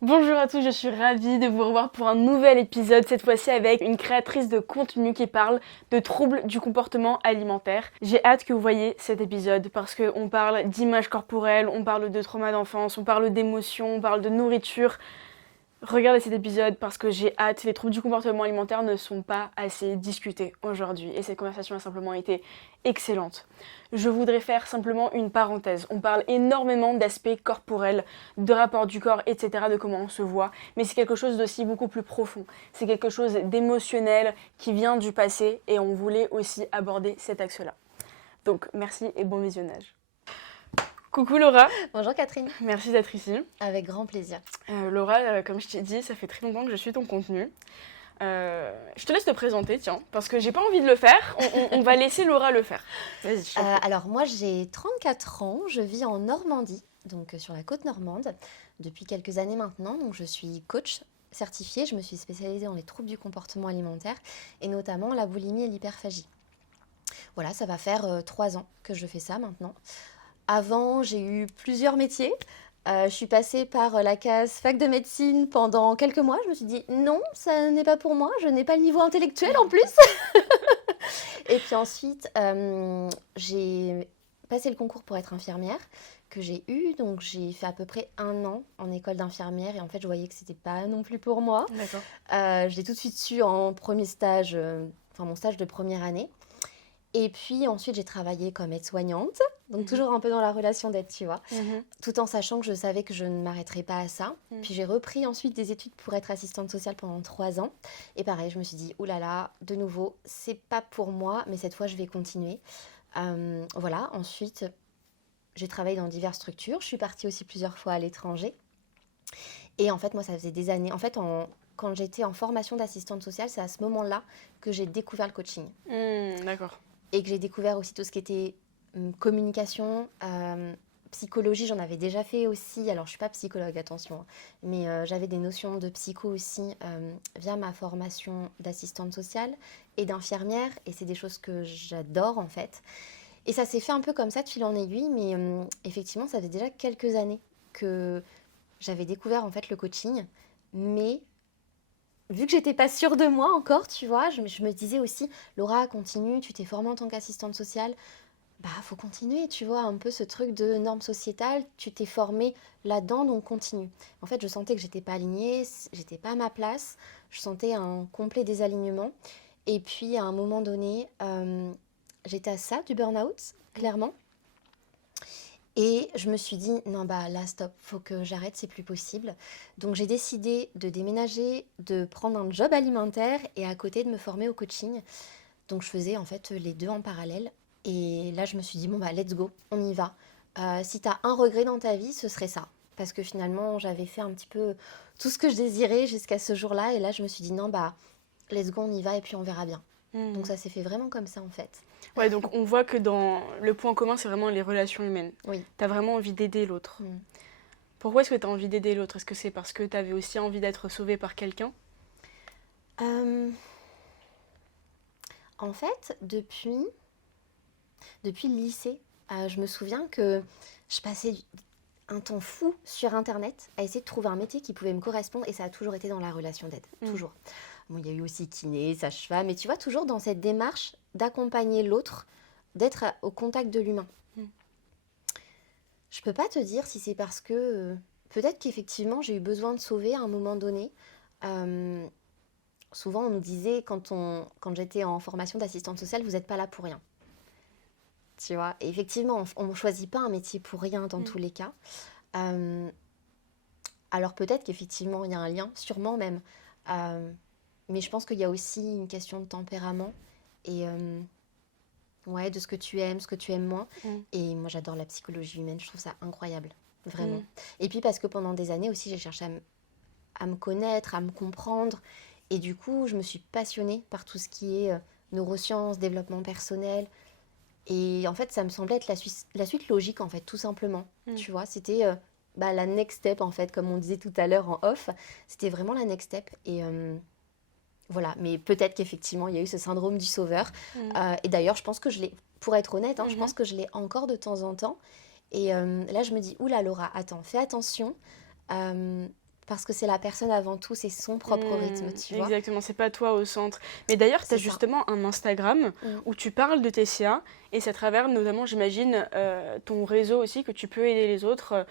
Bonjour à tous, je suis ravie de vous revoir pour un nouvel épisode, cette fois-ci avec une créatrice de contenu qui parle de troubles du comportement alimentaire. J'ai hâte que vous voyez cet épisode parce qu'on parle d'image corporelle, on parle de trauma d'enfance, on parle d'émotions, on parle de nourriture. Regardez cet épisode parce que j'ai hâte, les troubles du comportement alimentaire ne sont pas assez discutés aujourd'hui et cette conversation a simplement été excellente. Je voudrais faire simplement une parenthèse. On parle énormément d'aspects corporels, de rapport du corps, etc., de comment on se voit, mais c'est quelque chose d'aussi beaucoup plus profond. C'est quelque chose d'émotionnel qui vient du passé et on voulait aussi aborder cet axe-là. Donc merci et bon visionnage. Coucou Laura. Bonjour Catherine. Merci d'être ici. Avec grand plaisir. Laura, comme je t'ai dit, ça fait très longtemps que je suis ton contenu. Je te laisse te présenter, tiens, parce que j'ai pas envie de le faire. On va laisser Laura le faire. Vas-y, je t'en prie. Alors moi j'ai 34 ans, je vis en Normandie, donc sur la côte normande, depuis quelques années maintenant. Donc je suis coach certifiée, je me suis spécialisée dans les troubles du comportement alimentaire et notamment la boulimie et l'hyperphagie. Voilà, ça va faire 3 ans que je fais ça maintenant. Avant, j'ai eu plusieurs métiers. Je suis passée par la case fac de médecine pendant quelques mois. Je me suis dit non, ça n'est pas pour moi, je n'ai pas le niveau intellectuel en plus. Et puis ensuite, j'ai passé le concours pour être infirmière que j'ai eu. Donc j'ai fait à peu près 1 an en école d'infirmière et en fait je voyais que c'était pas non plus pour moi. D'accord. Je l'ai tout de suite su en premier stage, enfin mon stage de première année. Et puis ensuite j'ai travaillé comme aide-soignante, donc toujours un peu dans la relation d'aide, tu vois, tout en sachant que je savais que je ne m'arrêterais pas à ça. Puis j'ai repris ensuite des études pour être assistante sociale pendant 3 ans. Et pareil, je me suis dit, oulala, de nouveau, c'est pas pour moi, mais cette fois je vais continuer. Voilà, ensuite j'ai travaillé dans diverses structures. Je suis partie aussi plusieurs fois à l'étranger. Et en fait, moi, ça faisait des années. En fait, quand j'étais en formation d'assistante sociale, c'est à ce moment-là que j'ai découvert le coaching. D'accord. Et que j'ai découvert aussi tout ce qui était communication, psychologie, j'en avais déjà fait aussi. Alors, je ne suis pas psychologue, attention, hein, mais j'avais des notions de psycho aussi via ma formation d'assistante sociale et d'infirmière. Et c'est des choses que j'adore, en fait. Et ça s'est fait un peu comme ça, de fil en aiguille, mais effectivement, ça faisait déjà quelques années que j'avais découvert, en fait, le coaching. Mais vu que j'étais pas sûre de moi encore, tu vois, je me disais aussi, Laura, continue, tu t'es formée en tant qu'assistante sociale, bah faut continuer, tu vois, un peu ce truc de normes sociétales, tu t'es formée là-dedans, donc continue. En fait, je sentais que j'étais pas alignée, j'étais pas à ma place, je sentais un complet désalignement. Et puis à un moment donné, j'étais à ça du burn-out, clairement. Et je me suis dit, non, bah là, stop, faut que j'arrête, c'est plus possible. Donc j'ai décidé de déménager, de prendre un job alimentaire et à côté de me former au coaching. Donc je faisais en fait les deux en parallèle. Et là, je me suis dit, bon, bah let's go, on y va. Si t'as un regret dans ta vie, ce serait ça. Parce que finalement, j'avais fait un petit peu tout ce que je désirais jusqu'à ce jour-là. Et là, je me suis dit, non, bah let's go, on y va et puis on verra bien. Donc ça s'est fait vraiment comme ça en fait. Ouais, donc on voit que dans le point commun, c'est vraiment les relations humaines. Oui. T'as vraiment envie d'aider l'autre. Mm. Pourquoi est-ce que t'as envie d'aider l'autre? Est-ce que c'est parce que t'avais aussi envie d'être sauvé par quelqu'un? Euh, En fait, depuis le lycée, je me souviens que je passais un temps fou sur Internet à essayer de trouver un métier qui pouvait me correspondre et ça a toujours été dans la relation d'aide, toujours. Bon, il y a eu aussi kiné, sage-femme, mais tu vois, toujours dans cette démarche d'accompagner l'autre, d'être au contact de l'humain. Mm. Je peux pas te dire si c'est parce que peut-être qu'effectivement j'ai eu besoin de sauver à un moment donné. Euh, Souvent on nous disait quand j'étais en formation d'assistante sociale, vous n'êtes pas là pour rien. Tu vois, et effectivement, on ne choisit pas un métier pour rien dans tous les cas. Euh, alors peut-être qu'effectivement, il y a un lien, sûrement même. Euh, mais je pense qu'il y a aussi une question de tempérament et ouais, de ce que tu aimes, ce que tu aimes moins. Mm. Et moi, j'adore la psychologie humaine, je trouve ça incroyable, vraiment. Mm. Et puis parce que pendant des années aussi, j'ai cherché à me connaître, à me comprendre. Et du coup, je me suis passionnée par tout ce qui est neurosciences, développement personnel. Et en fait, ça me semblait être la suite logique, en fait, tout simplement. Tu vois, c'était bah, la next step, en fait, comme on disait tout à l'heure en off. C'était vraiment la next step. Et voilà, mais peut-être qu'effectivement, il y a eu ce syndrome du sauveur. Et d'ailleurs, je pense que je l'ai, pour être honnête, je pense que je l'ai encore de temps en temps. Et là, je me dis, oula Laura, attends, fais attention. parce que c'est la personne avant tout, c'est son propre rythme, tu vois. Exactement, c'est pas toi au centre. Mais d'ailleurs, tu as C'est ça. justement un Instagram où tu parles de TCA et c'est à travers notamment, j'imagine, ton réseau aussi que tu peux aider les autres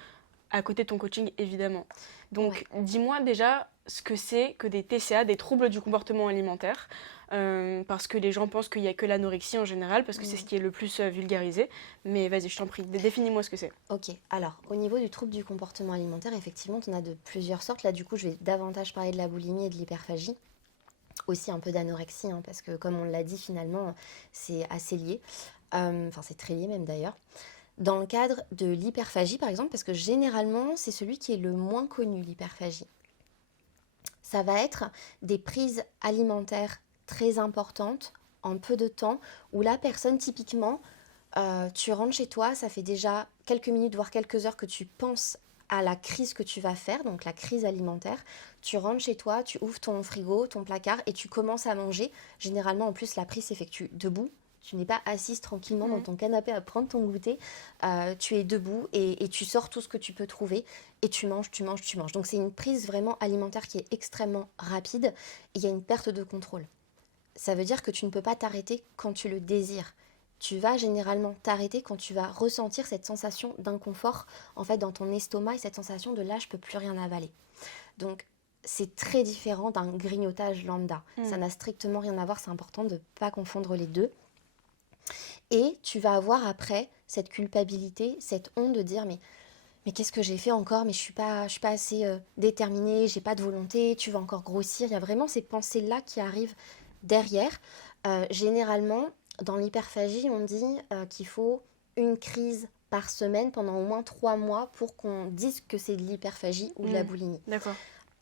à côté de ton coaching, évidemment. Donc, dis-moi déjà ce que c'est que des TCA, des troubles du comportement alimentaire, parce que les gens pensent qu'il n'y a que l'anorexie en général, parce que c'est ce qui est le plus vulgarisé. Mais vas-y, je t'en prie, définis-moi ce que c'est. Ok, alors au niveau du trouble du comportement alimentaire, effectivement, tu en as de plusieurs sortes. Là, du coup, je vais davantage parler de la boulimie et de l'hyperphagie. Aussi un peu d'anorexie, hein, parce que comme on l'a dit, finalement, c'est assez lié. Enfin, c'est très lié même d'ailleurs. Dans le cadre de l'hyperphagie, par exemple, parce que généralement, c'est celui qui est le moins connu, l'hyperphagie. Ça va être des prises alimentaires très importantes en peu de temps, où la personne, typiquement, tu rentres chez toi, ça fait déjà quelques minutes, voire quelques heures que tu penses à la crise que tu vas faire, donc la crise alimentaire. Tu rentres chez toi, tu ouvres ton frigo, ton placard et tu commences à manger. Généralement, en plus, la prise s'effectue debout. Tu n'es pas assise tranquillement dans ton canapé à prendre ton goûter. Tu es debout et tu sors tout ce que tu peux trouver et tu manges, tu manges, tu manges. Donc c'est une prise vraiment alimentaire qui est extrêmement rapide et il y a une perte de contrôle. Ça veut dire que tu ne peux pas t'arrêter quand tu le désires. Tu vas généralement t'arrêter quand tu vas ressentir cette sensation d'inconfort en fait dans ton estomac et cette sensation de là je peux plus rien avaler. Donc c'est très différent d'un grignotage lambda. Ça n'a strictement rien à voir, c'est important de ne pas confondre les deux. Et tu vas avoir après cette culpabilité, cette honte de dire mais qu'est-ce que j'ai fait encore, mais je suis pas assez déterminée, j'ai pas de volonté, tu vas encore grossir. Il y a vraiment ces pensées-là qui arrivent derrière. Généralement, dans l'hyperphagie, on dit qu'il faut une crise par semaine pendant au moins 3 mois pour qu'on dise que c'est de l'hyperphagie ou de la boulimie. D'accord.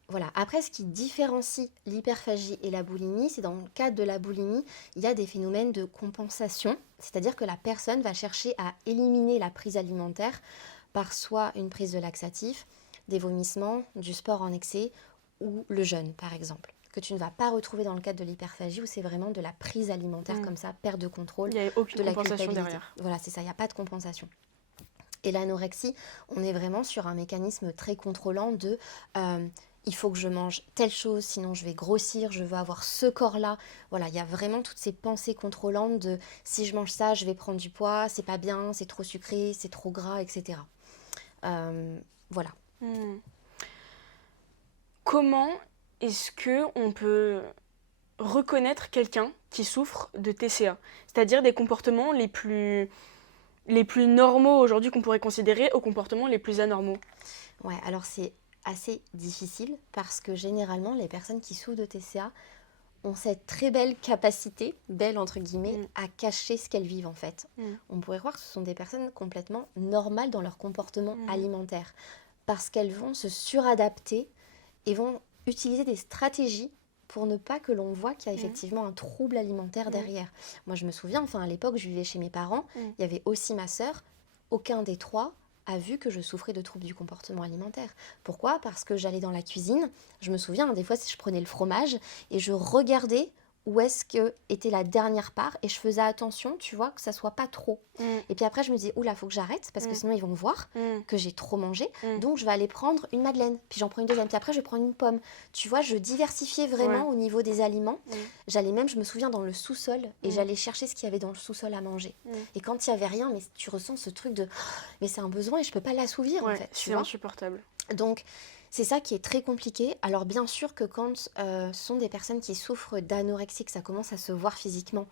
Voilà. Après, ce qui différencie l'hyperphagie et la boulimie, c'est dans le cadre de la boulimie, il y a des phénomènes de compensation, c'est-à-dire que la personne va chercher à éliminer la prise alimentaire par soit une prise de laxatif, des vomissements, du sport en excès ou le jeûne, par exemple, que tu ne vas pas retrouver dans le cadre de l'hyperphagie où c'est vraiment de la prise alimentaire comme ça, perte de contrôle, il n'y a aucune de la compensation culpabilité. derrière. Voilà, c'est ça, il n'y a pas de compensation. Et l'anorexie, on est vraiment sur un mécanisme très contrôlant de il faut que je mange telle chose, sinon je vais grossir, je veux avoir ce corps-là. Voilà, il y a vraiment toutes ces pensées contrôlantes de si je mange ça, je vais prendre du poids, c'est pas bien, c'est trop sucré, c'est trop gras, etc. Voilà. Comment est-ce qu'on peut reconnaître quelqu'un qui souffre de TCA? C'est-à-dire des comportements les plus normaux aujourd'hui qu'on pourrait considérer aux comportements les plus anormaux. Ouais, alors c'est assez difficile parce que généralement les personnes qui souffrent de TCA ont cette très belle capacité, belle entre guillemets, à cacher ce qu'elles vivent en fait. On pourrait croire que ce sont des personnes complètement normales dans leur comportement alimentaire parce qu'elles vont se suradapter et vont utiliser des stratégies pour ne pas que l'on voit qu'il y a effectivement un trouble alimentaire derrière. Moi je me souviens, enfin à l'époque je vivais chez mes parents, il y avait aussi ma sœur, aucun des trois a vu que je souffrais de troubles du comportement alimentaire. Pourquoi ? Parce que j'allais dans la cuisine, je me souviens, des fois je prenais le fromage et je regardais où est-ce que était la dernière part et je faisais attention, tu vois, que ça soit pas trop. Et puis après je me disais, oula, faut que j'arrête parce que sinon ils vont voir que j'ai trop mangé, donc je vais aller prendre une madeleine, puis j'en prends une deuxième, puis après je vais prendre une pomme. Tu vois, je diversifiais vraiment au niveau des aliments. J'allais même, je me souviens, dans le sous-sol et j'allais chercher ce qu'il y avait dans le sous-sol à manger. Et quand il y avait rien, mais tu ressens ce truc de, mais c'est un besoin et je peux pas l'assouvir en fait. C'est insupportable. Donc c'est ça qui est très compliqué. Alors bien sûr que quand ce sont des personnes qui souffrent d'anorexie, que ça commence à se voir physiquement,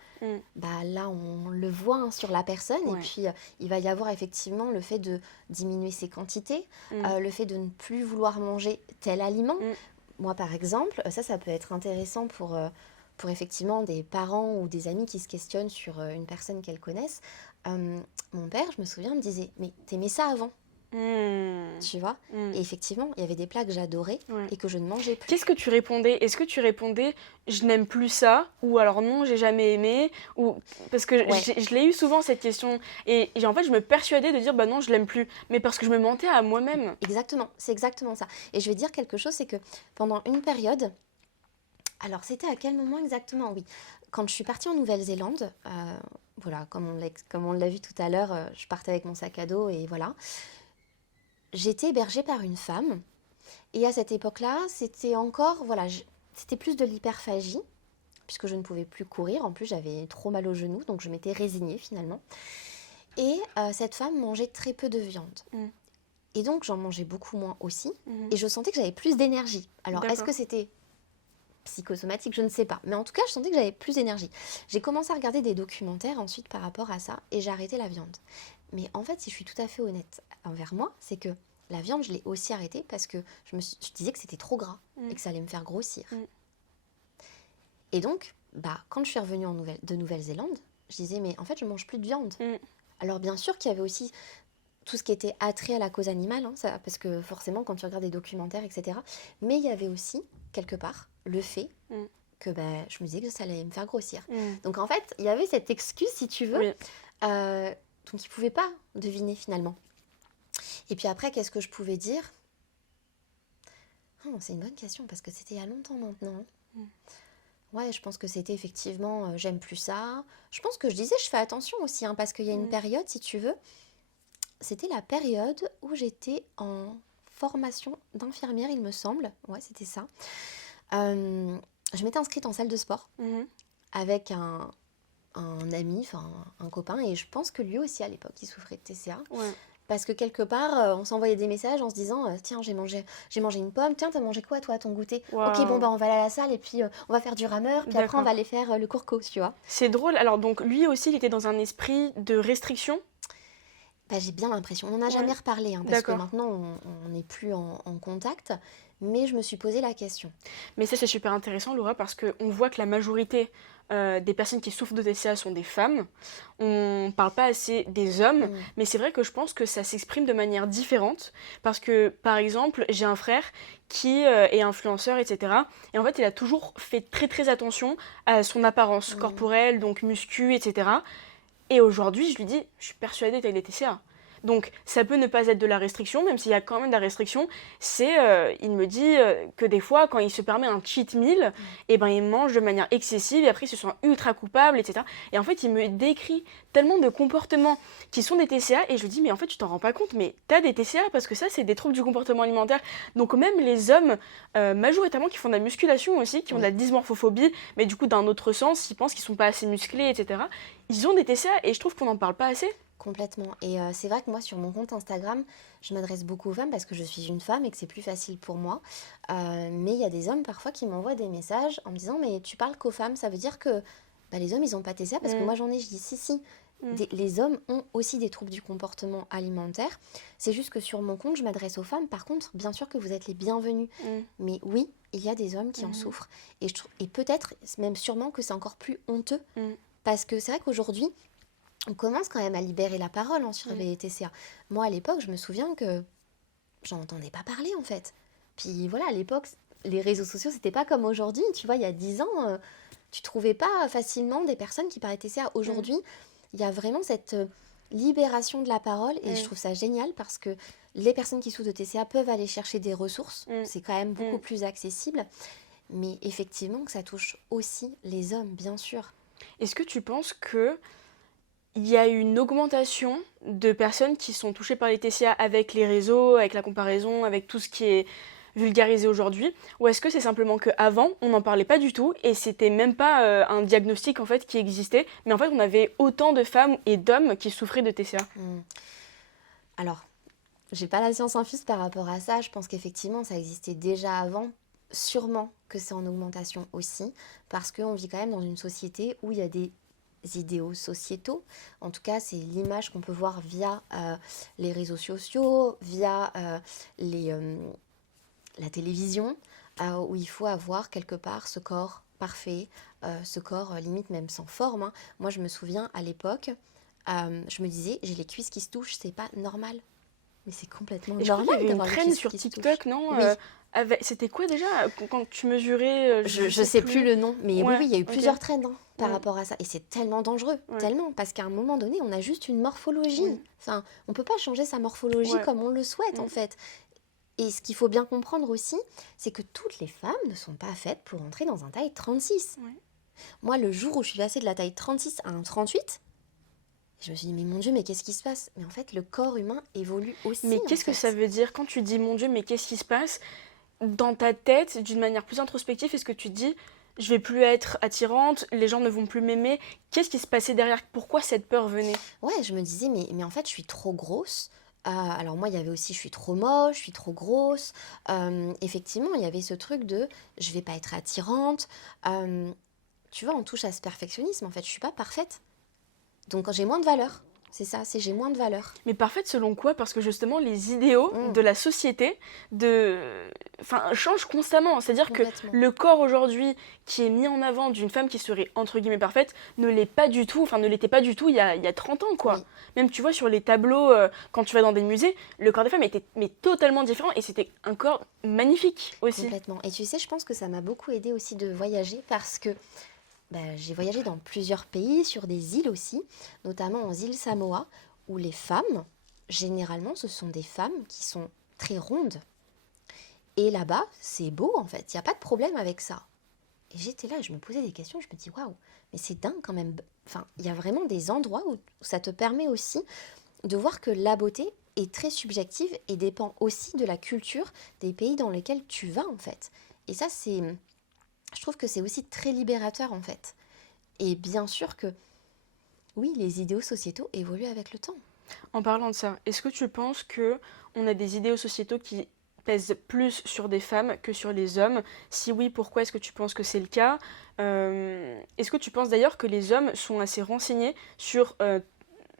bah là on le voit sur la personne. Et puis il va y avoir effectivement le fait de diminuer ses quantités, le fait de ne plus vouloir manger tel aliment. Moi par exemple, ça peut être intéressant pour effectivement des parents ou des amis qui se questionnent sur une personne qu'elles connaissent. Mon père, je me souviens, me disait « mais t'aimais ça avant ?» Tu vois. Et effectivement, il y avait des plats que j'adorais et que je ne mangeais plus. Qu'est-ce que tu répondais ? Est-ce que tu répondais je n'aime plus ça, ou alors non, j'ai jamais aimé, ou parce que je l'ai eu souvent cette question et en fait je me persuadais de dire bah non, je l'aime plus, mais parce que je me mentais à moi-même. Exactement, c'est exactement ça. Et je vais dire quelque chose, c'est que pendant une période, alors c'était à quel moment exactement ? Oui, quand je suis partie en Nouvelle-Zélande, voilà, comme on l'a vu tout à l'heure, je partais avec mon sac à dos et voilà. J'ai été hébergée par une femme Et à cette époque-là, c'était encore, voilà, c'était plus de l'hyperphagie, puisque je ne pouvais plus courir. En plus, j'avais trop mal aux genoux, donc je m'étais résignée finalement. Et cette femme mangeait très peu de viande. Et donc, j'en mangeais beaucoup moins aussi. Et je sentais que j'avais plus d'énergie. Alors, est-ce que c'était psychosomatique? Je ne sais pas. Mais en tout cas, je sentais que j'avais plus d'énergie. J'ai commencé à regarder des documentaires ensuite par rapport à ça. Et j'ai arrêté la viande. Mais en fait, si je suis tout à fait honnête envers moi, c'est que la viande, je l'ai aussi arrêtée parce que je disais que c'était trop gras et que ça allait me faire grossir. Et donc, quand je suis revenue de Nouvelle-Zélande, je disais, mais en fait, je ne mange plus de viande. Alors, bien sûr qu'il y avait aussi tout ce qui était attrait à la cause animale, parce que forcément, quand tu regardes des documentaires, etc. Mais il y avait aussi, quelque part, le fait que je me disais que ça allait me faire grossir. Donc, en fait, il y avait cette excuse, si tu veux, donc ils ne pouvaient pas deviner finalement. Et puis après, qu'est-ce que je pouvais dire? C'est une bonne question, parce que c'était il y a longtemps maintenant. Ouais, je pense que c'était effectivement, j'aime plus ça. Je pense que je disais, je fais attention aussi, parce qu'il y a une période, si tu veux, c'était la période où j'étais en formation d'infirmière, il me semble. Ouais, c'était ça. Je m'étais inscrite en salle de sport avec un ami, un copain, et je pense que lui aussi à l'époque, il souffrait de TCA. Parce que quelque part, on s'envoyait des messages en se disant tiens, j'ai mangé une pomme, tiens, t'as mangé quoi toi à ton goûter? Ok, bon, on va aller à la salle et puis on va faire du rameur, puis après on va aller faire le courco, tu vois. C'est drôle, alors donc lui aussi, il était dans un esprit de restriction? J'ai bien l'impression, on n'en a jamais reparlé, parce que maintenant on n'est plus en contact, mais je me suis posé la question. Mais ça c'est super intéressant, Laura, parce qu'on voit que la majorité des personnes qui souffrent de TCA sont des femmes. On parle pas assez des hommes, mais c'est vrai que je pense que ça s'exprime de manière différente, parce que par exemple, j'ai un frère qui est influenceur, etc. Et en fait, il a toujours fait très très attention à son apparence corporelle, donc muscu, etc. Et aujourd'hui, je lui dis, je suis persuadée que tu as des TCA. Donc, ça peut ne pas être de la restriction, même s'il y a quand même de la restriction. Il me dit que des fois, quand il se permet un cheat meal, il mange de manière excessive et après, il se sent ultra coupable, etc. Et en fait, il me décrit tellement de comportements qui sont des TCA et je lui dis, mais en fait, tu t'en rends pas compte, mais t'as des TCA parce que ça, c'est des troubles du comportement alimentaire. Donc, même les hommes, majoritairement, qui font de la musculation aussi, qui ont de la dysmorphophobie, mais du coup, d'un autre sens, ils pensent qu'ils sont pas assez musclés, etc. Ils ont des TCA et je trouve qu'on n'en parle pas assez. Complètement. Et c'est vrai que moi, sur mon compte Instagram, je m'adresse beaucoup aux femmes parce que je suis une femme et que c'est plus facile pour moi. Mais il y a des hommes parfois qui m'envoient des messages en me disant « Mais tu parles qu'aux femmes, ça veut dire que les hommes, ils n'ont pas TCA ?» Parce que moi, j'en ai, je dis « Si. » Les hommes ont aussi des troubles du comportement alimentaire. C'est juste que sur mon compte, je m'adresse aux femmes. Par contre, bien sûr que vous êtes les bienvenus. Mais oui, il y a des hommes qui en souffrent. Et peut-être, même sûrement, que c'est encore plus honteux. Parce que c'est vrai qu'aujourd'hui, on commence quand même à libérer la parole sur les TCA. Moi, à l'époque, je me souviens que j'en entendais pas parler, en fait. Puis voilà, à l'époque, les réseaux sociaux, c'était pas comme aujourd'hui. Tu vois, il y a 10 ans, tu trouvais pas facilement des personnes qui parlaient TCA. Aujourd'hui, il y a vraiment cette libération de la parole et je trouve ça génial parce que les personnes qui souffrent de TCA peuvent aller chercher des ressources. C'est quand même beaucoup plus accessible. Mais effectivement, que ça touche aussi les hommes, bien sûr. Est-ce que tu penses que il y a une augmentation de personnes qui sont touchées par les TCA avec les réseaux, avec la comparaison, avec tout ce qui est vulgarisé aujourd'hui, ou est-ce que c'est simplement qu'avant, on n'en parlait pas du tout et c'était même pas un diagnostic en fait qui existait, mais en fait on avait autant de femmes et d'hommes qui souffraient de TCA? Alors, j'ai pas la science infuse par rapport à ça, je pense qu'effectivement ça existait déjà avant, sûrement que c'est en augmentation aussi, parce qu'on vit quand même dans une société où il y a des idéaux sociétaux. En tout cas, c'est l'image qu'on peut voir via les réseaux sociaux, via la télévision, où il faut avoir quelque part ce corps parfait, ce corps limite même sans forme. Moi, je me souviens à l'époque, je me disais, j'ai les cuisses qui se touchent, c'est pas normal. Mais c'est complètement normal d'avoir les cuisses qui se touchent. Il y avait une traîne sur TikTok, non? Oui. C'était quoi déjà quand tu mesurais je sais plus le nom, mais oui, il y a eu plusieurs trends par rapport à ça. Et c'est tellement dangereux, tellement, parce qu'à un moment donné, on a juste une morphologie. Enfin, on peut pas changer sa morphologie comme on le souhaite, en fait. Et ce qu'il faut bien comprendre aussi, c'est que toutes les femmes ne sont pas faites pour entrer dans un taille 36. Moi, le jour où je suis passée de la taille 36 à un 38, Je me suis dit, mais mon Dieu, mais qu'est-ce qui se passe? Mais en fait, le corps humain évolue aussi, Mais en qu'est-ce que fait. ça veut dire quand tu dis mon Dieu, mais qu'est-ce qui se passe dans ta tête d'une manière plus introspective? Est-ce que tu te dis je vais plus être attirante, les gens ne vont plus m'aimer? Qu'est-ce qui se passait derrière? Pourquoi cette peur venait? Ouais, je me disais, mais en fait, je suis trop grosse. Alors moi, il y avait aussi, je suis trop moche, je suis trop grosse. Effectivement, il y avait ce truc de, je vais pas être attirante. Euh, Tu vois, on touche à ce perfectionnisme. En fait, je suis pas parfaite. Donc j'ai moins de valeur. C'est ça, c'est j'ai moins de valeur. Mais parfaite selon quoi? Parce que justement, les idéaux Mm, de la société changent constamment. C'est-à-dire que complètement. le corps aujourd'hui qui est mis en avant d'une femme qui serait entre guillemets parfaite ne l'est pas du tout, ne l'était pas du tout il y a 30 ans, quoi. Oui, Même tu vois sur les tableaux, quand tu vas dans des musées, le corps des femmes était mais totalement différent et c'était un corps magnifique aussi. complètement. Et tu sais, je pense que ça m'a beaucoup aidé aussi de voyager parce que j'ai voyagé dans plusieurs pays, sur des îles aussi, notamment aux îles Samoa, où les femmes, généralement, ce sont des femmes qui sont très rondes. Et là-bas, c'est beau en fait, il n'y a pas de problème avec ça. Et j'étais là, je me posais des questions, je me dis waouh, mais c'est dingue quand même. Enfin, il y a vraiment des endroits où ça te permet aussi de voir que la beauté est très subjective et dépend aussi de la culture des pays dans lesquels tu vas en fait. Et ça, je trouve que c'est aussi très libérateur en fait. Et bien sûr que oui, les idéaux sociétaux évoluent avec le temps. En parlant de ça, est-ce que tu penses que on a des idéaux sociétaux qui pèsent plus sur des femmes que sur les hommes? Si oui, pourquoi est-ce que tu penses que c'est le cas? Est-ce que tu penses d'ailleurs que les hommes sont assez renseignés sur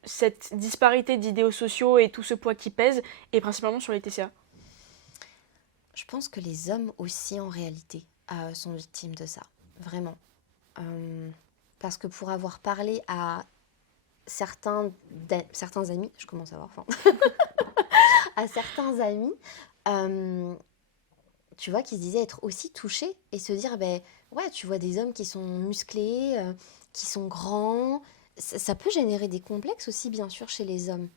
cette disparité d'idéaux sociaux et tout ce poids qui pèse, et principalement sur les TCA? Je pense que les hommes aussi en réalité sont victimes de ça, vraiment. Parce que pour avoir parlé à certains amis, je commence à avoir faim, à certains amis, euh, tu vois, qui se disaient être aussi touchés et se dire, ben ouais, tu vois des hommes qui sont musclés, qui sont grands, ça peut générer des complexes aussi, bien sûr, chez les hommes.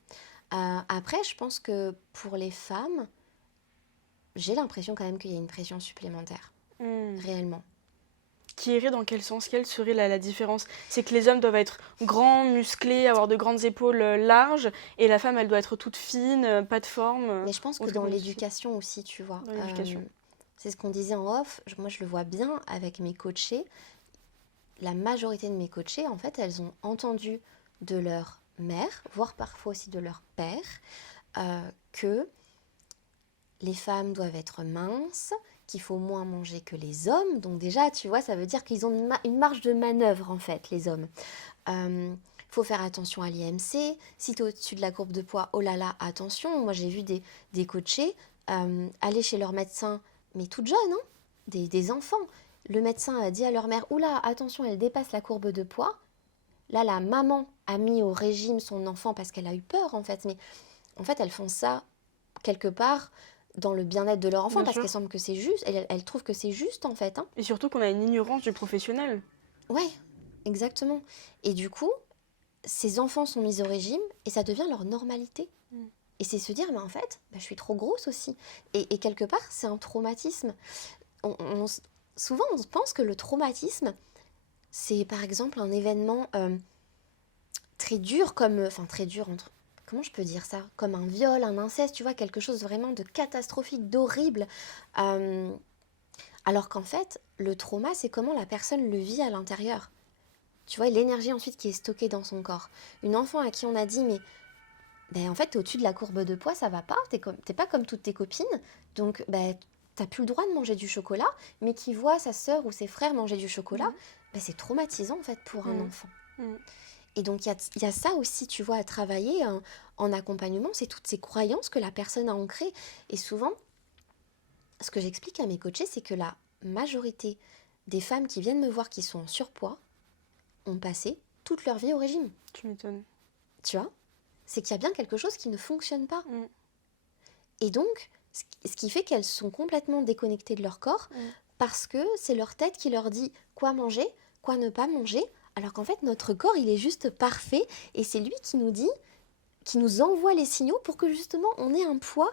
Après, je pense que pour les femmes, j'ai l'impression quand même qu'il y a une pression supplémentaire, Hmm. réellement. Qui irait dans quel sens? Quelle serait la différence? C'est que les hommes doivent être grands, musclés, avoir de grandes épaules larges, et la femme, elle doit être toute fine, pas de forme. Mais je pense que Autre dans chose. l'éducation aussi, tu vois, Dans l'éducation. c'est ce qu'on disait en off, moi je le vois bien avec mes coachés, la majorité de mes coachés, en fait, elles ont entendu de leur mère, voire parfois aussi de leur père, que les femmes doivent être minces, qu'il faut moins manger que les hommes. Donc déjà, tu vois, ça veut dire qu'ils ont une marge de manœuvre, en fait, les hommes. Faut faire attention à l'IMC. Si tu es au-dessus de la courbe de poids, oh là là, attention. Moi, j'ai vu des coachés aller chez leur médecin, mais toutes jeunes, hein, des enfants. Le médecin a dit à leur mère, oula, attention, elle dépasse la courbe de poids. Là, la maman a mis au régime son enfant parce qu'elle a eu peur, en fait. Mais en fait, elles font ça quelque part dans le bien-être de leur enfant Bien parce sûr. qu'elles semblent que c'est juste. Elles trouvent que c'est juste, en fait. Hein. Et surtout qu'on a une ignorance du professionnel. Ouais, exactement. Et du coup, ces enfants sont mis au régime et ça devient leur normalité. Mm. Et c'est se dire, mais en fait, je suis trop grosse aussi. Et quelque part, c'est un traumatisme. Souvent, on pense que le traumatisme, c'est par exemple un événement très dur, enfin très dur, comment je peux dire ça? Comme un viol, un inceste, tu vois, quelque chose vraiment de catastrophique, d'horrible. Euh, Alors qu'en fait, le trauma, c'est comment la personne le vit à l'intérieur. Tu vois, l'énergie ensuite qui est stockée dans son corps. Une enfant à qui on a dit, mais en fait, t'es au-dessus de la courbe de poids, ça va pas, t'es pas comme toutes tes copines, donc t'as plus le droit de manger du chocolat, mais qui voit sa sœur ou ses frères manger du chocolat, c'est traumatisant en fait pour un enfant. Mm. Et donc il y a ça aussi, tu vois, à travailler en accompagnement, c'est toutes ces croyances que la personne a ancrées. Et souvent, ce que j'explique à mes coachés, c'est que la majorité des femmes qui viennent me voir qui sont en surpoids ont passé toute leur vie au régime. Tu m'étonnes. Tu vois, c'est qu'il y a bien quelque chose qui ne fonctionne pas. Mm. Et donc, ce qui fait qu'elles sont complètement déconnectées de leur corps, parce que c'est leur tête qui leur dit quoi manger, quoi ne pas manger, alors qu'en fait, notre corps, il est juste parfait, et c'est lui qui nous dit, qui nous envoie les signaux pour que justement, on ait un poids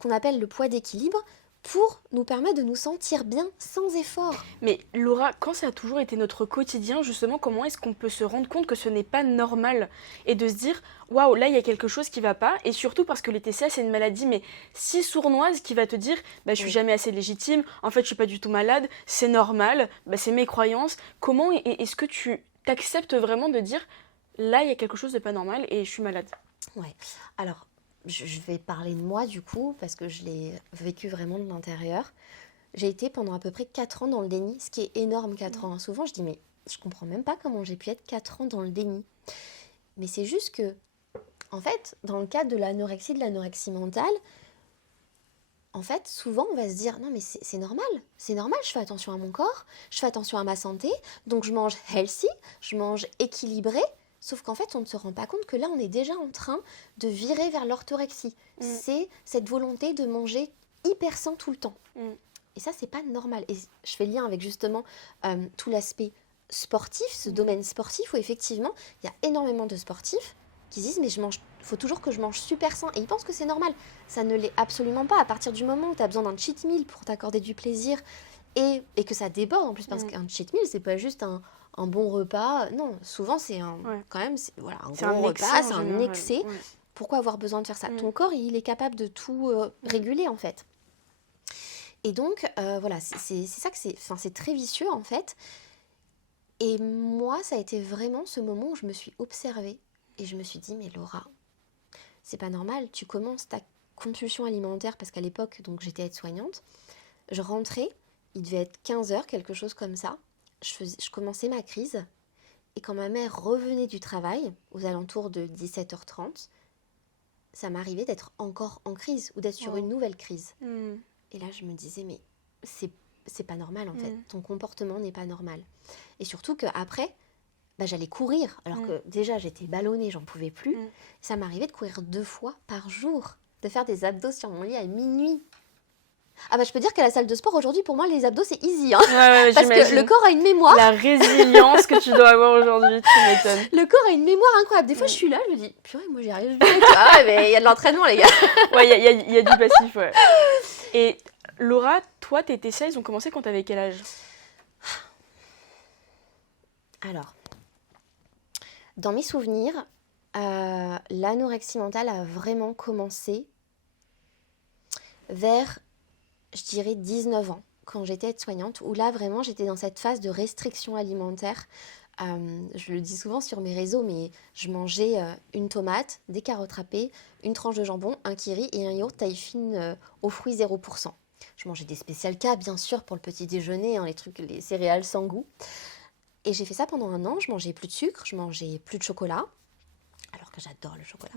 qu'on appelle le poids d'équilibre, pour nous permettre de nous sentir bien sans effort. Mais Laura, quand ça a toujours été notre quotidien, justement, comment est-ce qu'on peut se rendre compte que ce n'est pas normal et de se dire, waouh, là il y a quelque chose qui va pas, et surtout parce que les TCA c'est une maladie mais si sournoise qui va te dire, bah je suis Oui. jamais assez légitime, en fait je suis pas du tout malade, c'est normal, bah c'est mes croyances. Comment est-ce que tu t'acceptes vraiment de dire, là il y a quelque chose de pas normal et je suis malade? Ouais. Alors, je vais parler de moi du coup, parce que je l'ai vécu vraiment de l'intérieur. J'ai été pendant à peu près 4 ans dans le déni, ce qui est énorme, 4 ans. Souvent, je dis, mais je comprends même pas comment j'ai pu être 4 ans dans le déni. Mais c'est juste que, en fait, dans le cadre de l'anorexie mentale, en fait, souvent, on va se dire, non, mais c'est normal, je fais attention à mon corps, je fais attention à ma santé, donc je mange healthy, je mange équilibré, sauf qu'en fait, on ne se rend pas compte que là, on est déjà en train de virer vers l'orthorexie. C'est cette volonté de manger hyper sain tout le temps. Et ça, c'est pas normal. Et je fais le lien avec justement tout l'aspect sportif, ce domaine sportif où effectivement, il y a énormément de sportifs qui se disent mais faut toujours que je mange super sain. Et ils pensent que c'est normal. Ça ne l'est absolument pas. À partir du moment où tu as besoin d'un cheat meal pour t'accorder du plaisir et que ça déborde en plus, parce qu'un cheat meal, c'est pas juste un bon repas. Non, souvent, c'est quand même voilà, un gros repas, c'est un excès. Ouais. Pourquoi avoir besoin de faire ça? Ton corps, il est capable de tout réguler en fait. Et donc, voilà, c'est ça que c'est très vicieux en fait. Et moi, ça a été vraiment ce moment où je me suis observée et je me suis dit, mais Laura, c'est pas normal, tu commences ta compulsion alimentaire, parce qu'à l'époque, donc j'étais aide-soignante, je rentrais, il devait être 15h, quelque chose comme ça, je commençais ma crise, et quand ma mère revenait du travail, aux alentours de 17h30, ça m'arrivait d'être encore en crise, ou d'être sur une nouvelle crise. Et là, je me disais, mais c'est pas normal en fait. Ton comportement n'est pas normal. Et surtout qu'après, j'allais courir. Alors que déjà, j'étais ballonnée, j'en pouvais plus. Ça m'arrivait de courir 2 fois par jour, de faire des abdos sur mon lit à minuit. Ah je peux dire qu'à la salle de sport, aujourd'hui, pour moi, les abdos, c'est easy. Hein, ouais, parce que le corps a une mémoire. La résilience que tu dois avoir aujourd'hui, tu m'étonnes. Le corps a une mémoire incroyable. Des fois, je suis là, je me dis, purée, moi, j'y arrive bien. Ah, mais il y a de l'entraînement, les gars. Ouais, il y a du passif, ouais. Et Laura, toi, tes TCA, ils ont commencé quand t'avais quel âge? Alors, dans mes souvenirs, l'anorexie mentale a vraiment commencé vers, je dirais, 19 ans, quand j'étais aide-soignante, où là, vraiment, j'étais dans cette phase de restriction alimentaire. Je le dis souvent sur mes réseaux, mais je mangeais une tomate, des carottes râpées, une tranche de jambon, un kiri et un yaourt taille fine aux fruits 0%. Je mangeais des spécial K, bien sûr, pour le petit déjeuner, hein, les céréales sans goût. Et j'ai fait ça pendant 1 an, je mangeais plus de sucre, je mangeais plus de chocolat, alors que j'adore le chocolat.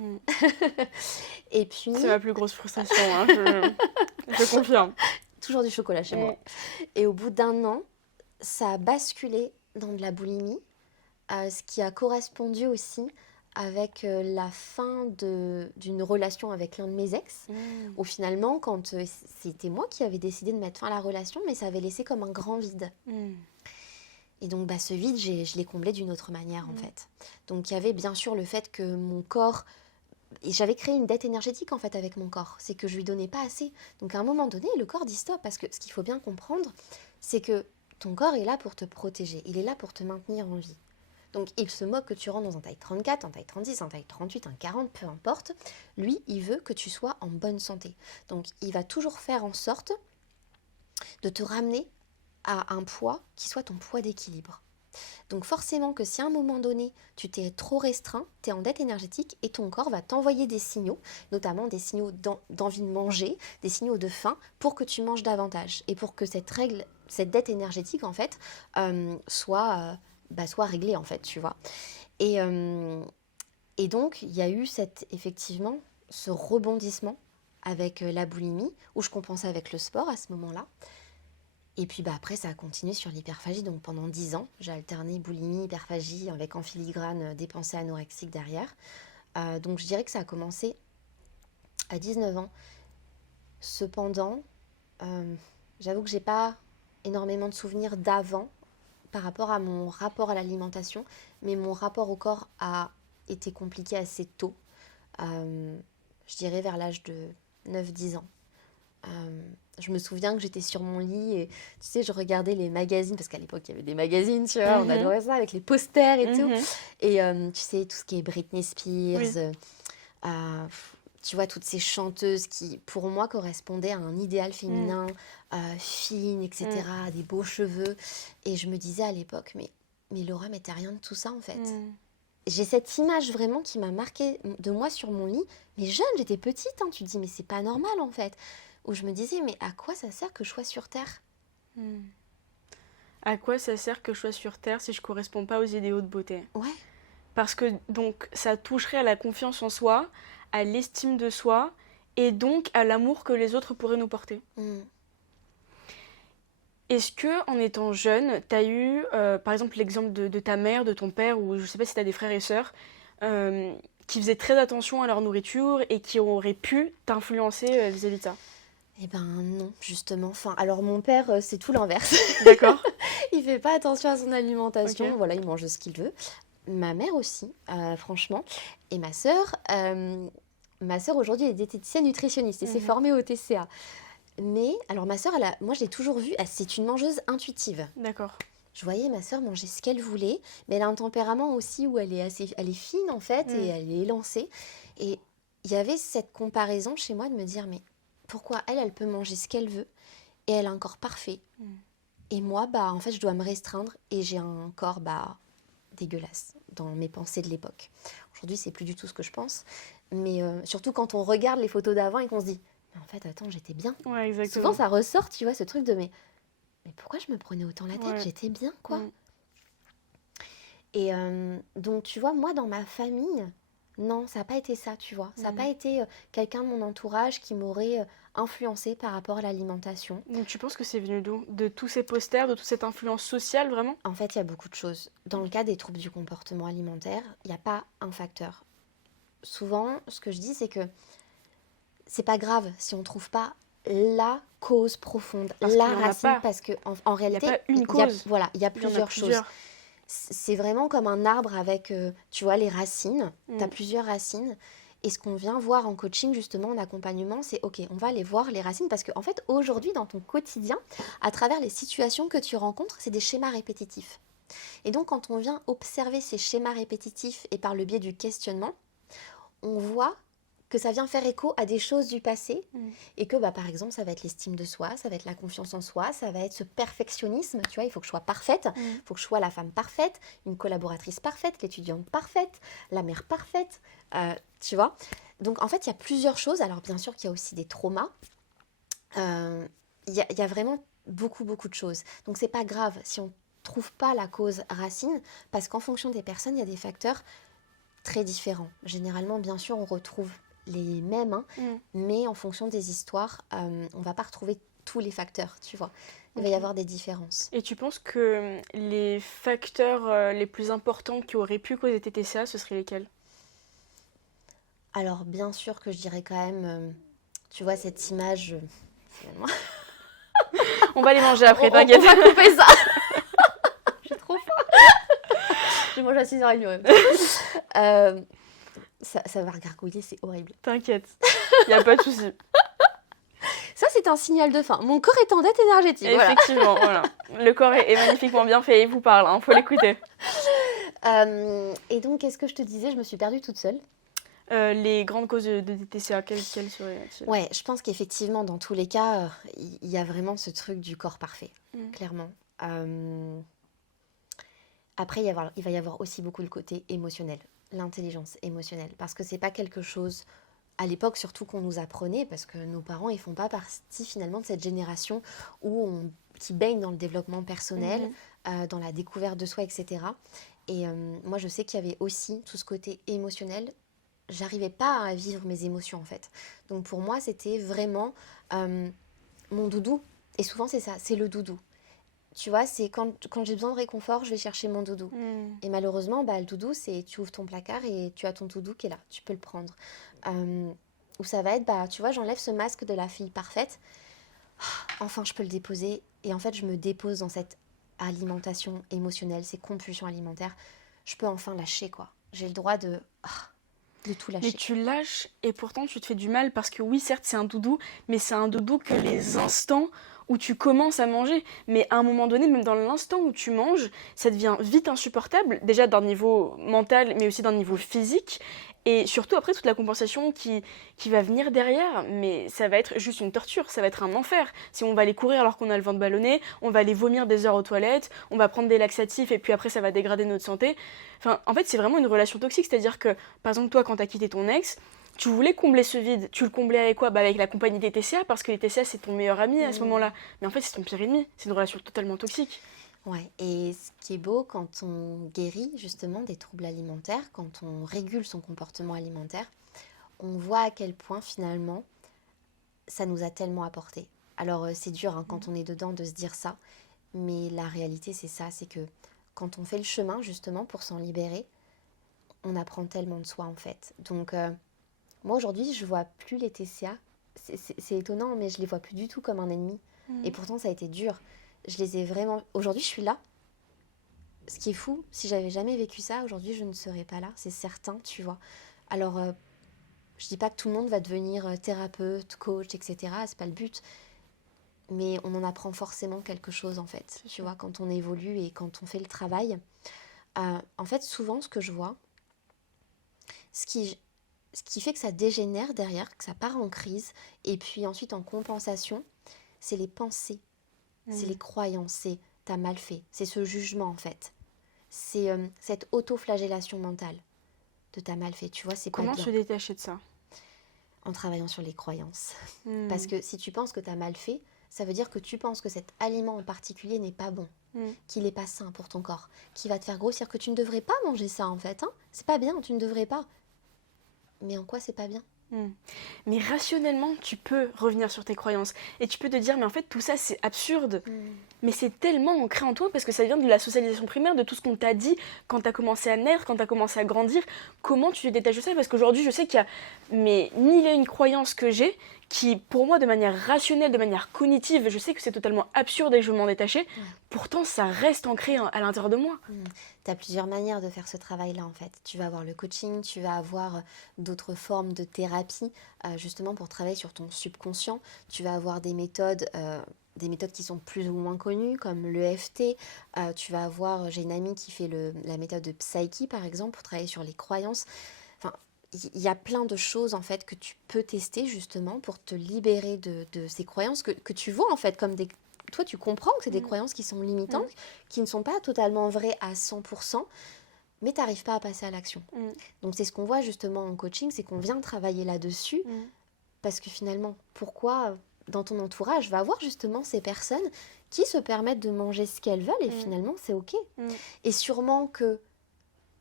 Et puis... C'est ma plus grosse frustration, hein, je confirme. Toujours du chocolat chez moi. Et au bout d'1 an, ça a basculé dans de la boulimie, ce qui a correspondu aussi avec la fin d'une relation avec l'un de mes ex, où finalement, quand c'était moi qui avais décidé de mettre fin à la relation, mais ça avait laissé comme un grand vide. Et donc, ce vide, je l'ai comblé d'une autre manière, en fait. Donc, il y avait bien sûr le fait que mon corps... Et j'avais créé une dette énergétique, en fait, avec mon corps. C'est que je lui donnais pas assez. Donc, à un moment donné, le corps dit stop. Parce que ce qu'il faut bien comprendre, c'est que ton corps est là pour te protéger. Il est là pour te maintenir en vie. Donc, il se moque que tu rentres dans un taille 34, un taille 36, un taille 38, un 40, peu importe. Lui, il veut que tu sois en bonne santé. Donc, il va toujours faire en sorte de te ramener à un poids qui soit ton poids d'équilibre. Donc forcément que si à un moment donné, tu t'es trop restreint, tu es en dette énergétique et ton corps va t'envoyer des signaux, notamment des signaux d'envie de manger, des signaux de faim, pour que tu manges davantage et pour que cette dette énergétique en fait, soit réglée en fait, tu vois. Et donc, il y a eu effectivement ce rebondissement avec la boulimie, où je compensais avec le sport à ce moment-là. Et puis après, ça a continué sur l'hyperphagie. Donc pendant 10 ans, j'ai alterné boulimie, hyperphagie, avec en filigrane des pensées anorexiques derrière. Donc je dirais que ça a commencé à 19 ans. Cependant, j'avoue que j'ai pas énormément de souvenirs d'avant par rapport à mon rapport à l'alimentation. Mais mon rapport au corps a été compliqué assez tôt. Je dirais vers l'âge de 9-10 ans. Je me souviens que j'étais sur mon lit et tu sais, je regardais les magazines, parce qu'à l'époque, il y avait des magazines, tu vois, on adorait ça, avec les posters et tout. Et tu sais, tout ce qui est Britney Spears, Oui. euh, tu vois, toutes ces chanteuses qui, pour moi, correspondaient à un idéal féminin, fine, etc., des beaux cheveux. Et je me disais à l'époque, mais Laura, mais t'as rien de tout ça, en fait. J'ai cette image vraiment qui m'a marquée de moi sur mon lit. Mais jeune, j'étais petite, hein, tu te dis, mais c'est pas normal, en fait. Où je me disais, mais à quoi ça sert que je sois sur Terre ? À quoi ça sert que je sois sur Terre si je corresponds pas aux idéaux de beauté ? Ouais. Parce que donc ça toucherait à la confiance en soi, à l'estime de soi et donc à l'amour que les autres pourraient nous porter. Est-ce que en étant jeune, tu as eu par exemple l'exemple de ta mère, de ton père ou je sais pas si tu as des frères et sœurs qui faisaient très attention à leur nourriture et qui auraient pu t'influencer vis-à-vis de ça ? Eh ben non, justement. Enfin, alors mon père, c'est tout l'inverse. D'accord. Il fait pas attention à son alimentation. Ok. Voilà, il mange ce qu'il veut. Ma mère aussi, franchement. Et ma sœur aujourd'hui est diététicienne nutritionniste et s'est formée au TCA. Mais alors ma sœur, moi je l'ai toujours vue, c'est une mangeuse intuitive. D'accord. Je voyais ma sœur manger ce qu'elle voulait, mais elle a un tempérament aussi où elle est fine en fait et elle est élancée. Et il y avait cette comparaison chez moi de me dire mais pourquoi elle peut manger ce qu'elle veut et elle a un corps parfait. Et moi, en fait, je dois me restreindre et j'ai un corps, dégueulasse dans mes pensées de l'époque. Aujourd'hui, c'est plus du tout ce que je pense. Mais surtout quand on regarde les photos d'avant et qu'on se dit, mais en fait, attends, j'étais bien. Ouais, exactement. Souvent, ça ressort, tu vois, ce truc de, mais pourquoi je me prenais autant la tête ? Ouais. J'étais bien, quoi. Et donc, tu vois, moi, dans ma famille, non, ça n'a pas été ça, tu vois. Ça n'a pas été quelqu'un de mon entourage qui m'aurait influencée par rapport à l'alimentation. Donc tu penses que c'est venu d'où ? De tous ces posters, de toute cette influence sociale, vraiment ? En fait, il y a beaucoup de choses. Dans le cas des troubles du comportement alimentaire, il n'y a pas un facteur. Souvent, ce que je dis, c'est que c'est pas grave si on ne trouve pas la cause profonde, parce la qu'il y en a racine, pas. parce qu'en réalité, Il n'y a pas une cause. Il y a plusieurs choses. C'est vraiment comme un arbre avec, tu vois, les racines. Tu as plusieurs racines. Et ce qu'on vient voir en coaching, justement, en accompagnement, c'est OK, on va aller voir les racines parce qu'en fait, aujourd'hui, dans ton quotidien, à travers les situations que tu rencontres, c'est des schémas répétitifs. Et donc, quand on vient observer ces schémas répétitifs et par le biais du questionnement, on voit que ça vient faire écho à des choses du passé et que, par exemple, ça va être l'estime de soi, ça va être la confiance en soi, ça va être ce perfectionnisme, tu vois, il faut que je sois parfaite, il faut que je sois la femme parfaite, une collaboratrice parfaite, l'étudiante parfaite, la mère parfaite, tu vois. Donc, en fait, il y a plusieurs choses. Alors, bien sûr qu'il y a aussi des traumas. Il y a vraiment beaucoup, beaucoup de choses. Donc, c'est pas grave si on trouve pas la cause racine parce qu'en fonction des personnes, il y a des facteurs très différents. Généralement, bien sûr, on retrouve les mêmes, mais en fonction des histoires, on va pas retrouver tous les facteurs, tu vois. Il va y avoir des différences. Et tu penses que les facteurs les plus importants qui auraient pu causer tes TCA, ce seraient lesquels ? Alors, bien sûr que je dirais quand même, tu vois, cette image... On va les manger après, t'inquiète. On va couper ça. J'ai trop faim. Je mange à 6h30. Ça va regargouiller, c'est horrible. T'inquiète, il n'y a pas de souci. Ça, c'est un signal de faim. Mon corps est en dette énergétique. Effectivement, voilà. Le corps est magnifiquement bien fait, il vous parle, faut l'écouter. Et donc, qu'est-ce que je te disais ? Je me suis perdue toute seule. Les grandes causes de TCA, quelles seraient-elles ? Ouais, je pense qu'effectivement, dans tous les cas, il y a vraiment ce truc du corps parfait, clairement. Après, il va y avoir aussi beaucoup le côté émotionnel, l'intelligence émotionnelle, parce que c'est pas quelque chose, à l'époque surtout, qu'on nous apprenait, parce que nos parents, ils font pas partie finalement de cette génération qui baigne dans le développement personnel, dans la découverte de soi, etc. Et moi, je sais qu'il y avait aussi tout ce côté émotionnel. J'arrivais pas à vivre mes émotions, en fait. Donc, pour moi, c'était vraiment mon doudou. Et souvent, c'est ça, c'est le doudou. Tu vois, c'est quand j'ai besoin de réconfort, je vais chercher mon doudou. Et malheureusement, le doudou, c'est tu ouvres ton placard et tu as ton doudou qui est là. Tu peux le prendre. Ou ça va être, tu vois, j'enlève ce masque de la fille parfaite. Enfin, je peux le déposer. Et en fait, je me dépose dans cette alimentation émotionnelle, ces compulsions alimentaires. Je peux enfin lâcher, quoi. J'ai le droit de... de tout Mais lâcher. tu lâches et pourtant tu te fais du mal parce que oui, certes, c'est un doudou, mais c'est un doudou que les instants où tu commences à manger. Mais à un moment donné, même dans l'instant où tu manges, ça devient vite insupportable, déjà d'un niveau mental, mais aussi d'un niveau physique. Et surtout après toute la compensation qui va venir derrière, mais ça va être juste une torture, ça va être un enfer. Si on va aller courir alors qu'on a le ventre ballonné, on va aller vomir des heures aux toilettes, on va prendre des laxatifs et puis après ça va dégrader notre santé. Enfin, en fait, c'est vraiment une relation toxique, c'est-à-dire que par exemple, toi, quand t'as quitté ton ex, tu voulais combler ce vide. Tu le comblais avec quoi? Bah, avec la compagnie des TCA, parce que les TCA, c'est ton meilleur ami à ce Mm. moment-là. Mais en fait, c'est ton pire ennemi. C'est une relation totalement toxique. Ouais, et ce qui est beau quand on guérit justement des troubles alimentaires, quand on régule son comportement alimentaire, on voit à quel point finalement ça nous a tellement apporté. Alors c'est dur hein, quand on est dedans de se dire ça, mais la réalité c'est ça, c'est que quand on fait le chemin justement pour s'en libérer, on apprend tellement de soi en fait. Donc moi aujourd'hui je vois plus les TCA, c'est étonnant mais je les vois plus du tout comme un ennemi. Et Mm. pourtant ça a été dur. Je les ai vraiment... Aujourd'hui je suis là. Ce qui est fou, si j'avais jamais vécu ça, aujourd'hui je ne serais pas là, c'est certain, tu vois. Alors je dis pas que tout le monde va devenir thérapeute, coach, etc. C'est pas le but. Mais on en apprend forcément quelque chose en fait, C'est tu sûr. vois, quand on évolue et quand on fait le travail. En fait, souvent, ce que je vois, ce qui, ce qui fait que ça dégénère derrière, que ça part en crise, et puis ensuite en compensation, c'est les pensées, c'est Mm. les croyances, c'est t'as mal fait, c'est ce jugement en fait. C'est cette auto-flagellation mentale de t'as mal fait, tu vois, c'est pas Comment se bien détacher de ça? en travaillant sur les croyances. Parce Mm. que si tu penses que t'as mal fait, ça veut dire que tu penses que cet aliment en particulier n'est pas bon, Mm. qu'il n'est pas sain pour ton corps, qu'il va te faire grossir, que tu ne devrais pas manger ça en fait. Hein. C'est pas bien, tu ne devrais pas. Mais en quoi c'est pas bien? Mm. Mais rationnellement, tu peux revenir sur tes croyances. Et tu peux te dire, mais en fait, tout ça, c'est absurde. Mais c'est tellement ancré en toi parce que ça vient de la socialisation primaire, de tout ce qu'on t'a dit quand t'as commencé à naître, quand t'as commencé à grandir. Comment tu te détaches de ça? Parce qu'aujourd'hui, je sais qu'il y a mais mille et une croyances que j'ai qui, pour moi, de manière rationnelle, de manière cognitive, je sais que c'est totalement absurde et que je veux m'en détacher. Ouais. Pourtant, ça reste ancré à l'intérieur de moi. Tu as plusieurs manières de faire ce travail-là en fait. Tu vas avoir le coaching, tu vas avoir d'autres formes de thérapie justement pour travailler sur ton subconscient. Tu vas avoir des méthodes qui sont plus ou moins connues comme l'EFT. Tu vas avoir, j'ai une amie qui fait la méthode de Psyche par exemple pour travailler sur les croyances. Enfin, il y a plein de choses en fait que tu peux tester justement pour te libérer de ces croyances que tu vois en fait comme des... Toi, tu comprends que c'est des Mm. croyances qui sont Mm. limitantes, qui ne sont pas totalement vraies à 100%, mais tu n'arrives pas à passer à l'action. Mm. Donc c'est ce qu'on voit justement en coaching, c'est qu'on vient travailler là-dessus, Mm. parce que finalement, pourquoi dans ton entourage va avoir justement ces personnes qui se permettent de manger ce qu'elles veulent et Mm. finalement c'est ok. Mm. Et sûrement que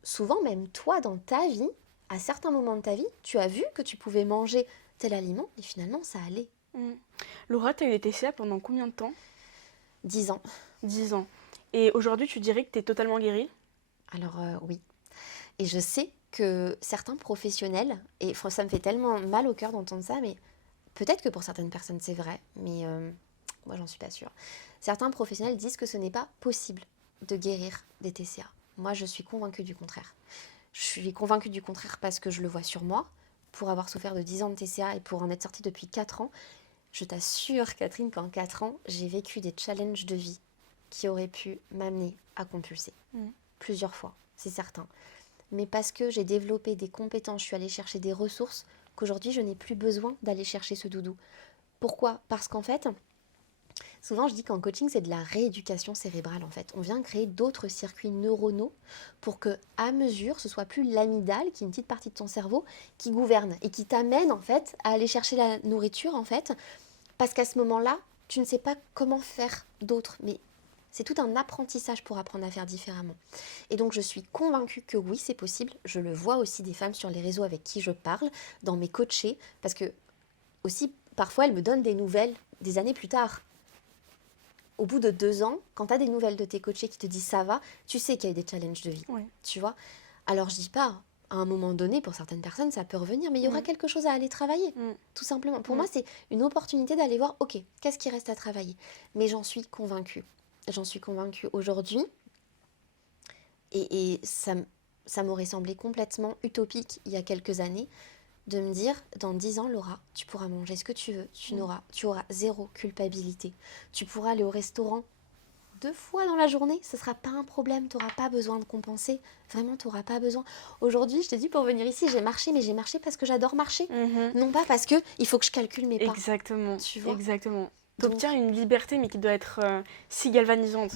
souvent même toi dans ta vie, à certains moments de ta vie, tu as vu que tu pouvais manger tel aliment et finalement ça allait. Mm. Laura, t'as eu des TCA pendant combien de temps? 10 ans. 10 ans. Et aujourd'hui, tu dirais que t'es totalement guérie? Alors oui. Et je sais que certains professionnels, et ça me fait tellement mal au cœur d'entendre ça, mais peut-être que pour certaines personnes c'est vrai, mais moi j'en suis pas sûre. Certains professionnels disent que ce n'est pas possible de guérir des TCA. Moi je suis convaincue du contraire. Je suis convaincue du contraire parce que je le vois sur moi. Pour avoir souffert de 10 ans de TCA et pour en être sortie depuis 4 ans, je t'assure Catherine qu'en 4 ans, j'ai vécu des challenges de vie qui auraient pu m'amener à compulser. Plusieurs fois, c'est certain. Mais parce que j'ai développé des compétences, je suis allée chercher des ressources qu'aujourd'hui je n'ai plus besoin d'aller chercher ce doudou. Pourquoi? Parce qu'en fait, souvent je dis qu'en coaching c'est de la rééducation cérébrale en fait. On vient créer d'autres circuits neuronaux pour que à mesure ce soit plus l'amygdale, qui est une petite partie de ton cerveau, qui gouverne et qui t'amène en fait à aller chercher la nourriture en fait. Parce qu'à ce moment-là, tu ne sais pas comment faire d'autre. Mais c'est tout un apprentissage pour apprendre à faire différemment. Et donc je suis convaincue que oui, c'est possible. Je le vois aussi des femmes sur les réseaux avec qui je parle, dans mes coachés, parce que aussi parfois elles me donnent des nouvelles des années plus tard. Au bout de 2 ans, quand tu as des nouvelles de tes coachés qui te disent ça va, tu sais qu'il y a eu des challenges de vie. Oui. Tu vois? Alors je dis pas, à un moment donné, pour certaines personnes, ça peut revenir, mais il y aura quelque chose à aller travailler. Tout simplement. Pour moi, c'est une opportunité d'aller voir, ok, qu'est-ce qui reste à travailler? Mais j'en suis convaincue. J'en suis convaincue aujourd'hui. Et ça, ça m'aurait semblé complètement utopique il y a quelques années de me dire, dans 10 ans, Laura, tu pourras manger ce que tu veux, tu auras zéro culpabilité. Tu pourras aller au restaurant 2 fois dans la journée, ce sera pas un problème, tu n'auras pas besoin de compenser. Vraiment, tu n'auras pas besoin. Aujourd'hui, je te dis, pour venir ici, j'ai marché, mais j'ai marché parce que j'adore marcher. Non pas parce que il faut que je calcule mes pas. Exactement, Tu vois. exactement. Donc, T'obtiens une liberté, mais qui doit être si galvanisante.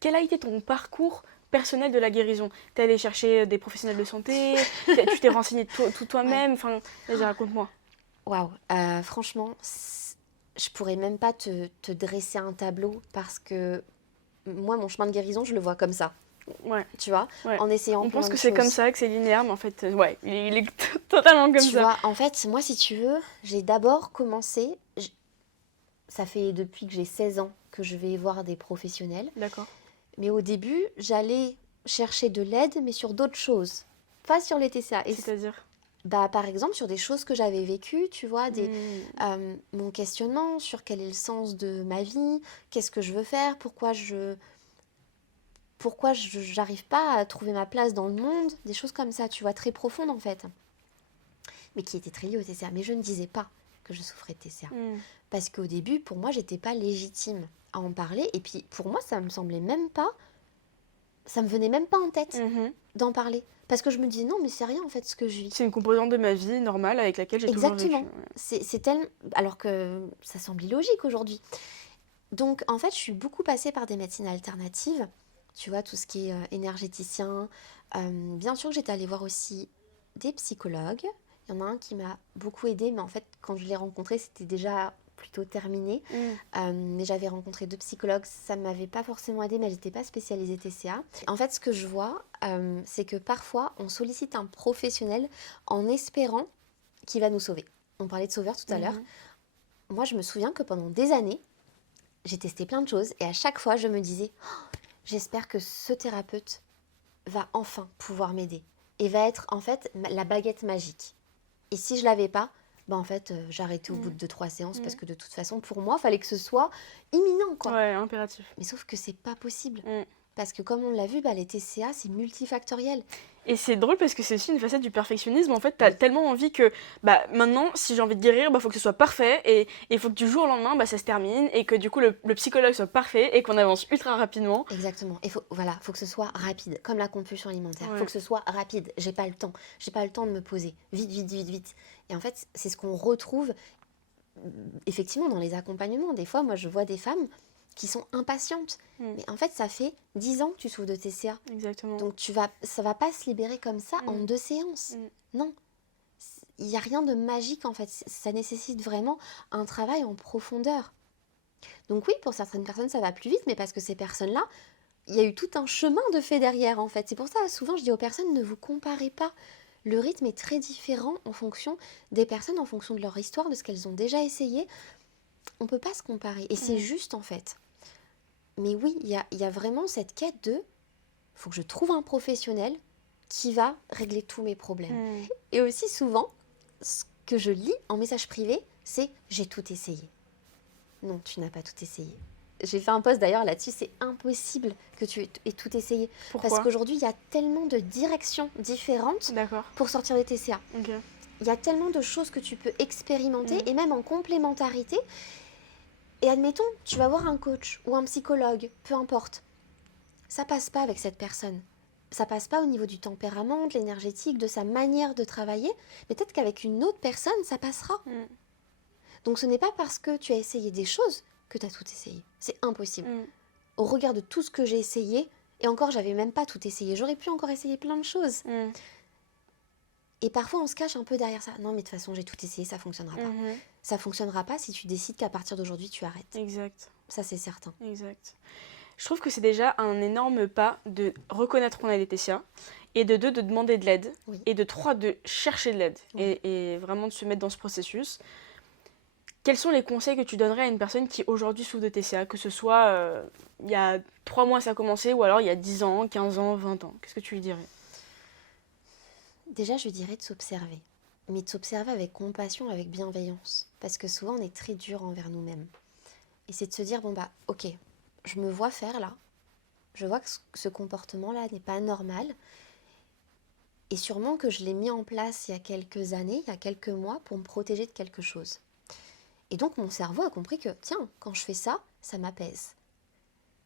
Quel a été ton parcours personnel de la guérison? T'es allé chercher des professionnels de santé, tu t'es renseigné tout toi-même, ouais. enfin, vas-y, raconte-moi. Waouh, franchement, je pourrais même pas te dresser un tableau parce que moi, mon chemin de guérison, je le vois comme ça. Ouais, Tu vois, ouais. en essayant On pense plein que de c'est comme choses. ça, que c'est linéaire, mais en fait, ouais, il est totalement comme Tu ça. vois, en fait, moi, si tu veux, j'ai d'abord commencé, ça fait depuis que j'ai 16 ans que je vais voir des professionnels, D'accord. mais au début, j'allais chercher de l'aide, mais sur d'autres choses, pas sur les TCA. Et C'est-à-dire? bah, par exemple, sur des choses que j'avais vécues, tu vois, Hmm. mon questionnement sur quel est le sens de ma vie, qu'est-ce que je veux faire, pourquoi je j'arrive pas à trouver ma place dans le monde, des choses comme ça, tu vois, très profondes en fait, mais qui étaient très liées au TCA. Mais je ne disais pas que je souffrais de TCA. Hmm. Parce qu'au début, pour moi, j'étais pas légitime à en parler. Et puis, pour moi, ça me venait même pas en tête Mhm. d'en parler. Parce que je me disais, non, mais c'est rien en fait ce que je vis. C'est une composante de ma vie normale avec laquelle j'ai toujours vécu. Exactement. C'est tellement. Alors que ça semble illogique aujourd'hui. Donc, en fait, je suis beaucoup passée par des médecines alternatives. Tu vois, tout ce qui est énergéticien. Bien sûr que j'étais allée voir aussi des psychologues. Il y en a un qui m'a beaucoup aidée, mais en fait, quand je l'ai rencontré, c'était déjà plutôt terminé. Mais j'avais rencontré 2 psychologues, ça ne m'avait pas forcément aidée, mais elles n'étaient pas spécialisées TCA. En fait, ce que je vois, c'est que parfois, on sollicite un professionnel en espérant qu'il va nous sauver. On parlait de sauveur tout à l'heure. Moi, je me souviens que pendant des années, j'ai testé plein de choses et à chaque fois, je me disais, oh, j'espère que ce thérapeute va enfin pouvoir m'aider et va être en fait la baguette magique. Et si je l'avais pas, bah en fait, j'arrêtais au bout de 2, 3 séances parce que de toute façon, pour moi, il fallait que ce soit imminent, quoi. Ouais, impératif. Mais sauf que c'est pas possible. Mm. Parce que comme on l'a vu, bah, les TCA, c'est multifactoriel. Et c'est drôle parce que c'est aussi une facette du perfectionnisme. En fait, t'as tellement envie que, bah, maintenant, si j'ai envie de guérir, bah, faut que ce soit parfait. Et il faut que du jour au lendemain, bah, ça se termine. Et que du coup, le psychologue soit parfait et qu'on avance ultra rapidement. Exactement. Et faut que ce soit rapide. Comme la compulsion alimentaire. Ouais. Faut que ce soit rapide. J'ai pas le temps. J'ai pas le temps de me poser. Vite, vite, vite, vite. Et en fait, c'est ce qu'on retrouve effectivement dans les accompagnements. Des fois, moi, je vois des femmes qui sont impatientes. Mais en fait, ça fait 10 ans que tu souffres de TCA. Exactement. Donc ça va pas se libérer comme ça en 2 séances. Non. Il n'y a rien de magique en fait. Ça nécessite vraiment un travail en profondeur. Donc oui, pour certaines personnes, ça va plus vite, mais parce que ces personnes-là, il y a eu tout un chemin de fait derrière en fait. C'est pour ça, souvent, je dis aux personnes, ne vous comparez pas. Le rythme est très différent en fonction des personnes, en fonction de leur histoire, de ce qu'elles ont déjà essayé. On ne peut pas se comparer. Et c'est juste en fait. Mais oui, il y a vraiment cette quête de faut que je trouve un professionnel qui va régler tous mes problèmes. Et aussi souvent, ce que je lis en message privé, c'est j'ai tout essayé. Non, tu n'as pas tout essayé. J'ai fait un post d'ailleurs là-dessus, c'est impossible que tu aies tout essayé. Pourquoi? Parce qu'aujourd'hui, il y a tellement de directions différentes pour sortir des TCA. Okay. Il y a tellement de choses que tu peux expérimenter et même en complémentarité. Et admettons, tu vas voir un coach ou un psychologue, peu importe. Ça passe pas avec cette personne. Ça passe pas au niveau du tempérament, de l'énergétique, de sa manière de travailler. Mais peut-être qu'avec une autre personne, ça passera. Donc ce n'est pas parce que tu as essayé des choses que tu as tout essayé. C'est impossible. Au regard de tout ce que j'ai essayé, et encore, j'avais même pas tout essayé. J'aurais pu encore essayer plein de choses. Et parfois, on se cache un peu derrière ça. Non, mais de toute façon, j'ai tout essayé, ça fonctionnera pas. Ça fonctionnera pas si tu décides qu'à partir d'aujourd'hui, tu arrêtes. Exact. Ça, c'est certain. Exact. Je trouve que c'est déjà un énorme pas de reconnaître qu'on a des TCA, et de 2, de demander de l'aide, et de 3, de chercher de l'aide, et vraiment de se mettre dans ce processus. Quels sont les conseils que tu donnerais à une personne qui aujourd'hui souffre de TCA, que ce soit il y a 3 mois ça a commencé, ou alors il y a 10 ans, 15 ans, 20 ans? Qu'est-ce que tu lui dirais? Déjà, je dirais de s'observer. Mais de s'observer avec compassion, avec bienveillance. Parce que souvent, on est très dur envers nous-mêmes. Et c'est de se dire, bon bah, ok, je me vois faire là. Je vois que ce comportement-là n'est pas normal. Et sûrement que je l'ai mis en place il y a quelques années, il y a quelques mois, pour me protéger de quelque chose. Et donc mon cerveau a compris que, tiens, quand je fais ça, ça m'apaise.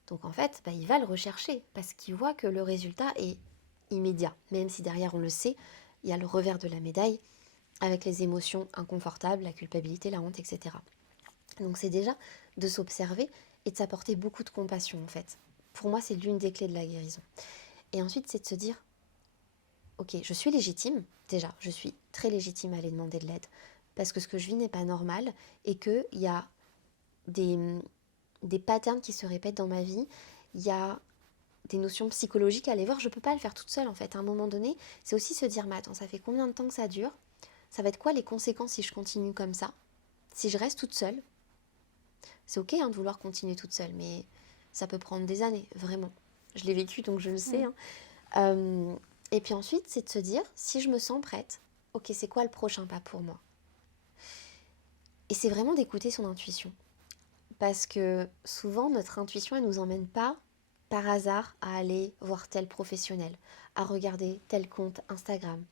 Donc en fait, il va le rechercher parce qu'il voit que le résultat est immédiat. Même si derrière on le sait, il y a le revers de la médaille avec les émotions inconfortables, la culpabilité, la honte, etc. Donc c'est déjà de s'observer et de s'apporter beaucoup de compassion en fait. Pour moi, c'est l'une des clés de la guérison. Et ensuite, c'est de se dire, ok, je suis légitime, déjà, je suis très légitime à aller demander de l'aide parce que ce que je vis n'est pas normal et qu'il y a des patterns qui se répètent dans ma vie, il y a des notions psychologiques à aller voir, je ne peux pas le faire toute seule en fait. À un moment donné, c'est aussi se dire, mais attends, ça fait combien de temps que ça dure? Ça va être quoi les conséquences si je continue comme ça? Si je reste toute seule? C'est ok de vouloir continuer toute seule, mais ça peut prendre des années, vraiment. Je l'ai vécu, donc je le sais. Et puis ensuite, c'est de se dire, si je me sens prête, ok, c'est quoi le prochain pas pour moi? Et c'est vraiment d'écouter son intuition. Parce que souvent, notre intuition, elle ne nous emmène pas par hasard à aller voir tel professionnel, à regarder tel compte Instagram.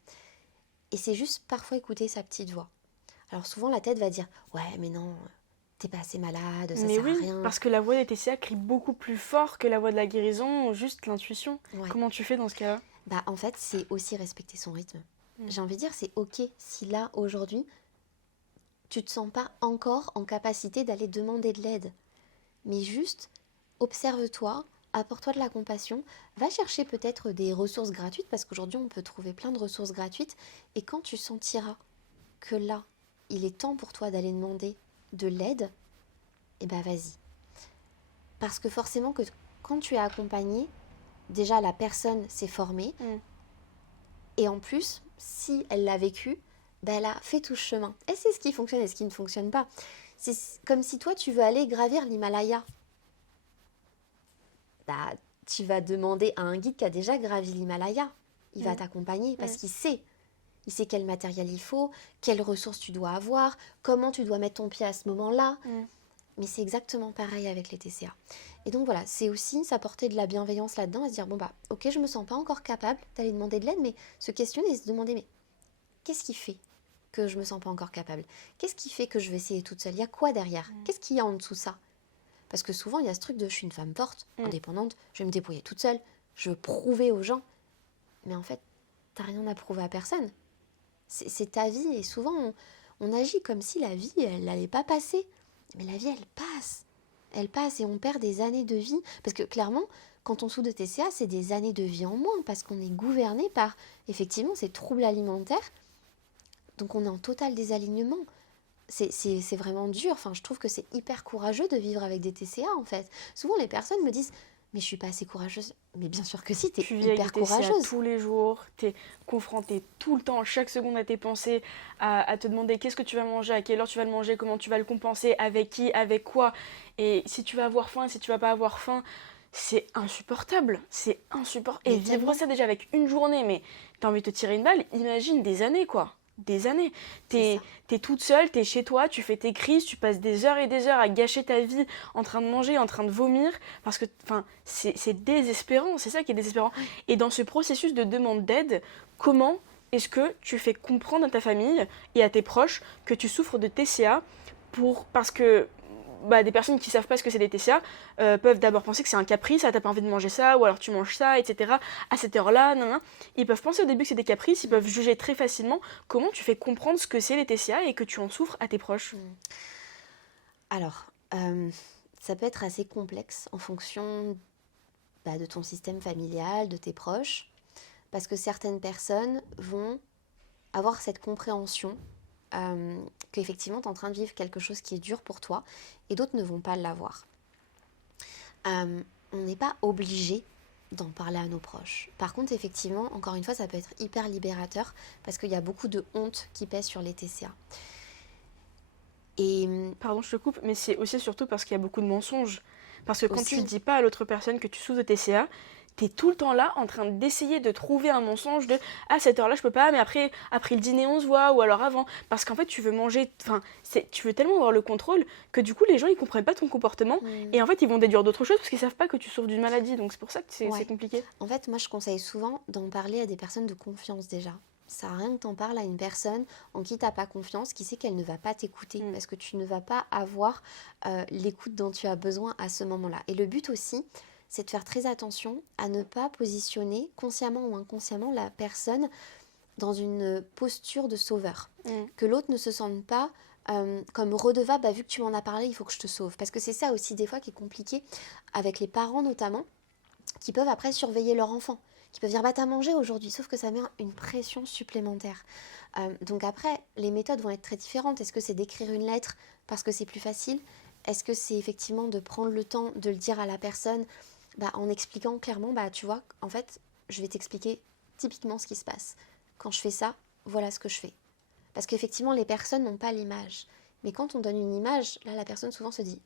Et c'est juste parfois écouter sa petite voix. Alors souvent, la tête va dire, ouais, mais non, t'es pas assez malade, ça Mais sert à oui, rien. parce que la voix des TCA crie beaucoup plus fort que la voix de la guérison, juste l'intuition. Ouais. Comment tu fais dans ce cas-là? En fait, c'est aussi respecter son rythme. J'ai envie de dire, c'est ok si là, aujourd'hui, tu te sens pas encore en capacité d'aller demander de l'aide. Mais juste, observe-toi, apporte-toi de la compassion, va chercher peut-être des ressources gratuites, parce qu'aujourd'hui, on peut trouver plein de ressources gratuites. Et quand tu sentiras que là, il est temps pour toi d'aller demander de l'aide, vas-y. Parce que forcément, que quand tu es accompagné, déjà la personne s'est formée. Et en plus, si elle l'a vécu, elle a fait tout ce chemin. Elle sait ce qui fonctionne et ce qui ne fonctionne pas. C'est comme si toi, tu veux aller gravir l'Himalaya. Tu vas demander à un guide qui a déjà gravi l'Himalaya. Il va t'accompagner parce qu'il sait. Il sait quel matériel il faut, quelles ressources tu dois avoir, comment tu dois mettre ton pied à ce moment-là. Mais c'est exactement pareil avec les TCA. Et donc voilà, c'est aussi s'apporter de la bienveillance là-dedans, à se dire, ok, je me sens pas encore capable d'aller demander de l'aide, mais se questionner et se demander, mais qu'est-ce qui fait que je me sens pas encore capable? Qu'est-ce qui fait que je vais essayer toute seule? Il y a quoi derrière? Qu'est-ce qu'il y a en dessous ça? Parce que souvent, il y a ce truc de, je suis une femme forte, indépendante, je vais me débrouiller toute seule, je veux prouver aux gens. Mais en fait, t'as rien à prouver à personne. C'est ta vie, et souvent, on agit comme si la vie, elle n'allait pas passer. Mais la vie, elle passe. Elle passe et on perd des années de vie. Parce que clairement, quand on souffre de TCA, c'est des années de vie en moins. Parce qu'on est gouverné par, effectivement, ces troubles alimentaires. Donc on est en total désalignement. C'est vraiment dur. Enfin, je trouve que c'est hyper courageux de vivre avec des TCA, en fait. Souvent, les personnes me disent, mais je suis pas assez courageuse. Mais bien sûr que si, t'es Tu vis avec hyper des TCA courageuse. tous les jours, t'es confronté tout le temps, chaque seconde à tes pensées, à te demander qu'est-ce que tu vas manger, à quelle heure tu vas le manger, comment tu vas le compenser, avec qui, avec quoi, et si tu vas avoir faim, si tu vas pas avoir faim, c'est insupportable, c'est insupportable. Et vivre ça déjà avec une journée, mais t'as envie de te tirer une balle, imagine des années quoi. Des années. T'es toute seule, t'es chez toi, tu fais tes crises, tu passes des heures et des heures à gâcher ta vie en train de manger, en train de vomir, parce que c'est désespérant, c'est ça qui est désespérant. Et dans ce processus de demande d'aide, comment est-ce que tu fais comprendre à ta famille et à tes proches que tu souffres de TCA parce que des personnes qui savent pas ce que c'est des TCA peuvent d'abord penser que c'est un caprice, t'as pas envie de manger ça, ou alors tu manges ça, etc. À cette heure-là, nan. Ils peuvent penser au début que c'est des caprices, ils peuvent juger très facilement. Comment tu fais comprendre ce que c'est les TCA et que tu en souffres à tes proches? Alors, ça peut être assez complexe en fonction de ton système familial, de tes proches, parce que certaines personnes vont avoir cette compréhension qu'effectivement tu es en train de vivre quelque chose qui est dur pour toi, et d'autres ne vont pas l'avoir. On n'est pas obligé d'en parler à nos proches. Par contre, effectivement, encore une fois, ça peut être hyper libérateur, parce qu'il y a beaucoup de honte qui pèse sur les TCA. Et pardon, je te coupe, mais c'est aussi surtout parce qu'il y a beaucoup de mensonges. Parce que quand aussi, tu dis pas à l'autre personne que tu souffres de TCA, t'es tout le temps là en train d'essayer de trouver un mensonge de à cette heure-là je peux pas, mais après le dîner on se voit, ou alors avant, parce qu'en fait tu veux manger, enfin tu veux tellement avoir le contrôle que du coup les gens ils comprennent pas ton comportement et en fait ils vont déduire d'autres choses parce qu'ils savent pas que tu souffres d'une maladie, donc c'est pour ça que c'est compliqué. En fait, moi je conseille souvent d'en parler à des personnes de confiance déjà. Ça sert à rien que t'en parles à une personne en qui t'as pas confiance, qui sait qu'elle ne va pas t'écouter, parce que tu ne vas pas avoir l'écoute dont tu as besoin à ce moment-là. Et le but aussi, c'est de faire très attention à ne pas positionner consciemment ou inconsciemment la personne dans une posture de sauveur. Que l'autre ne se sente pas comme redevable, vu que tu m'en as parlé, il faut que je te sauve. Parce que c'est ça aussi des fois qui est compliqué avec les parents notamment, qui peuvent après surveiller leur enfant, qui peuvent dire bah t'as mangé aujourd'hui, sauf que ça met une pression supplémentaire. Donc après, les méthodes vont être très différentes. Est-ce que c'est d'écrire une lettre parce que c'est plus facile? Est-ce que c'est effectivement de prendre le temps de le dire à la personne en expliquant clairement, tu vois, en fait, je vais t'expliquer typiquement ce qui se passe. Quand je fais ça, voilà ce que je fais. Parce qu'effectivement, les personnes n'ont pas l'image. Mais quand on donne une image, là, la personne souvent se dit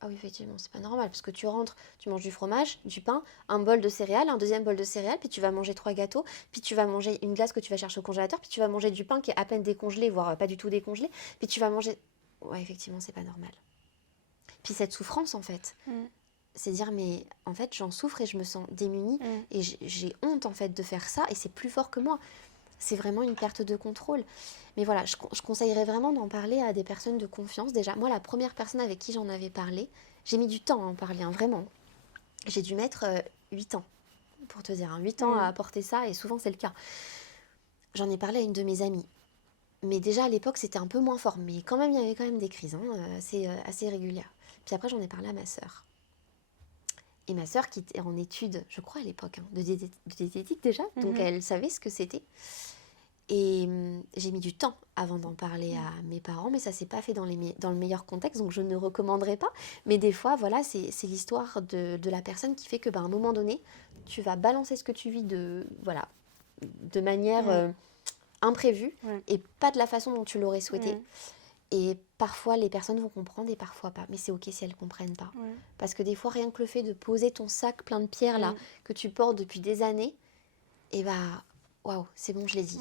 ah oui, effectivement, c'est pas normal, parce que tu rentres, tu manges du fromage, du pain, un bol de céréales, un deuxième bol de céréales, puis tu vas manger 3 gâteaux, puis tu vas manger une glace que tu vas chercher au congélateur, puis tu vas manger du pain qui est à peine décongelé, voire pas du tout décongelé, puis tu vas manger... Ouais, effectivement, c'est pas normal. Puis cette souffrance, en fait, c'est dire, mais en fait, j'en souffre et je me sens démunie, et j'ai honte, en fait, de faire ça, et c'est plus fort que moi. C'est vraiment une perte de contrôle. Mais voilà, je conseillerais vraiment d'en parler à des personnes de confiance. Déjà, moi, la première personne avec qui j'en avais parlé, j'ai mis du temps à en parler, vraiment. J'ai dû mettre 8 ans, pour te dire. 8 ans à apporter ça, et souvent c'est le cas. J'en ai parlé à une de mes amies. Mais déjà, à l'époque, c'était un peu moins fort. Mais quand même, il y avait quand même des crises, assez régulières. Puis après, j'en ai parlé à ma sœur. Et ma sœur, qui était en études, je crois à l'époque, de diététique déjà, donc elle savait ce que c'était. Et j'ai mis du temps avant d'en parler à mes parents, mais ça s'est pas fait dans le meilleur contexte, donc je ne recommanderais pas. Mais des fois, voilà, c'est l'histoire de la personne qui fait que, à un moment donné, tu vas balancer ce que tu vis de manière imprévue et pas de la façon dont tu l'aurais souhaité. Et parfois, les personnes vont comprendre et parfois pas. Mais c'est ok si elles comprennent pas. Parce que des fois, rien que le fait de poser ton sac plein de pierres là, que tu portes depuis des années, et waouh, c'est bon, je l'ai dit.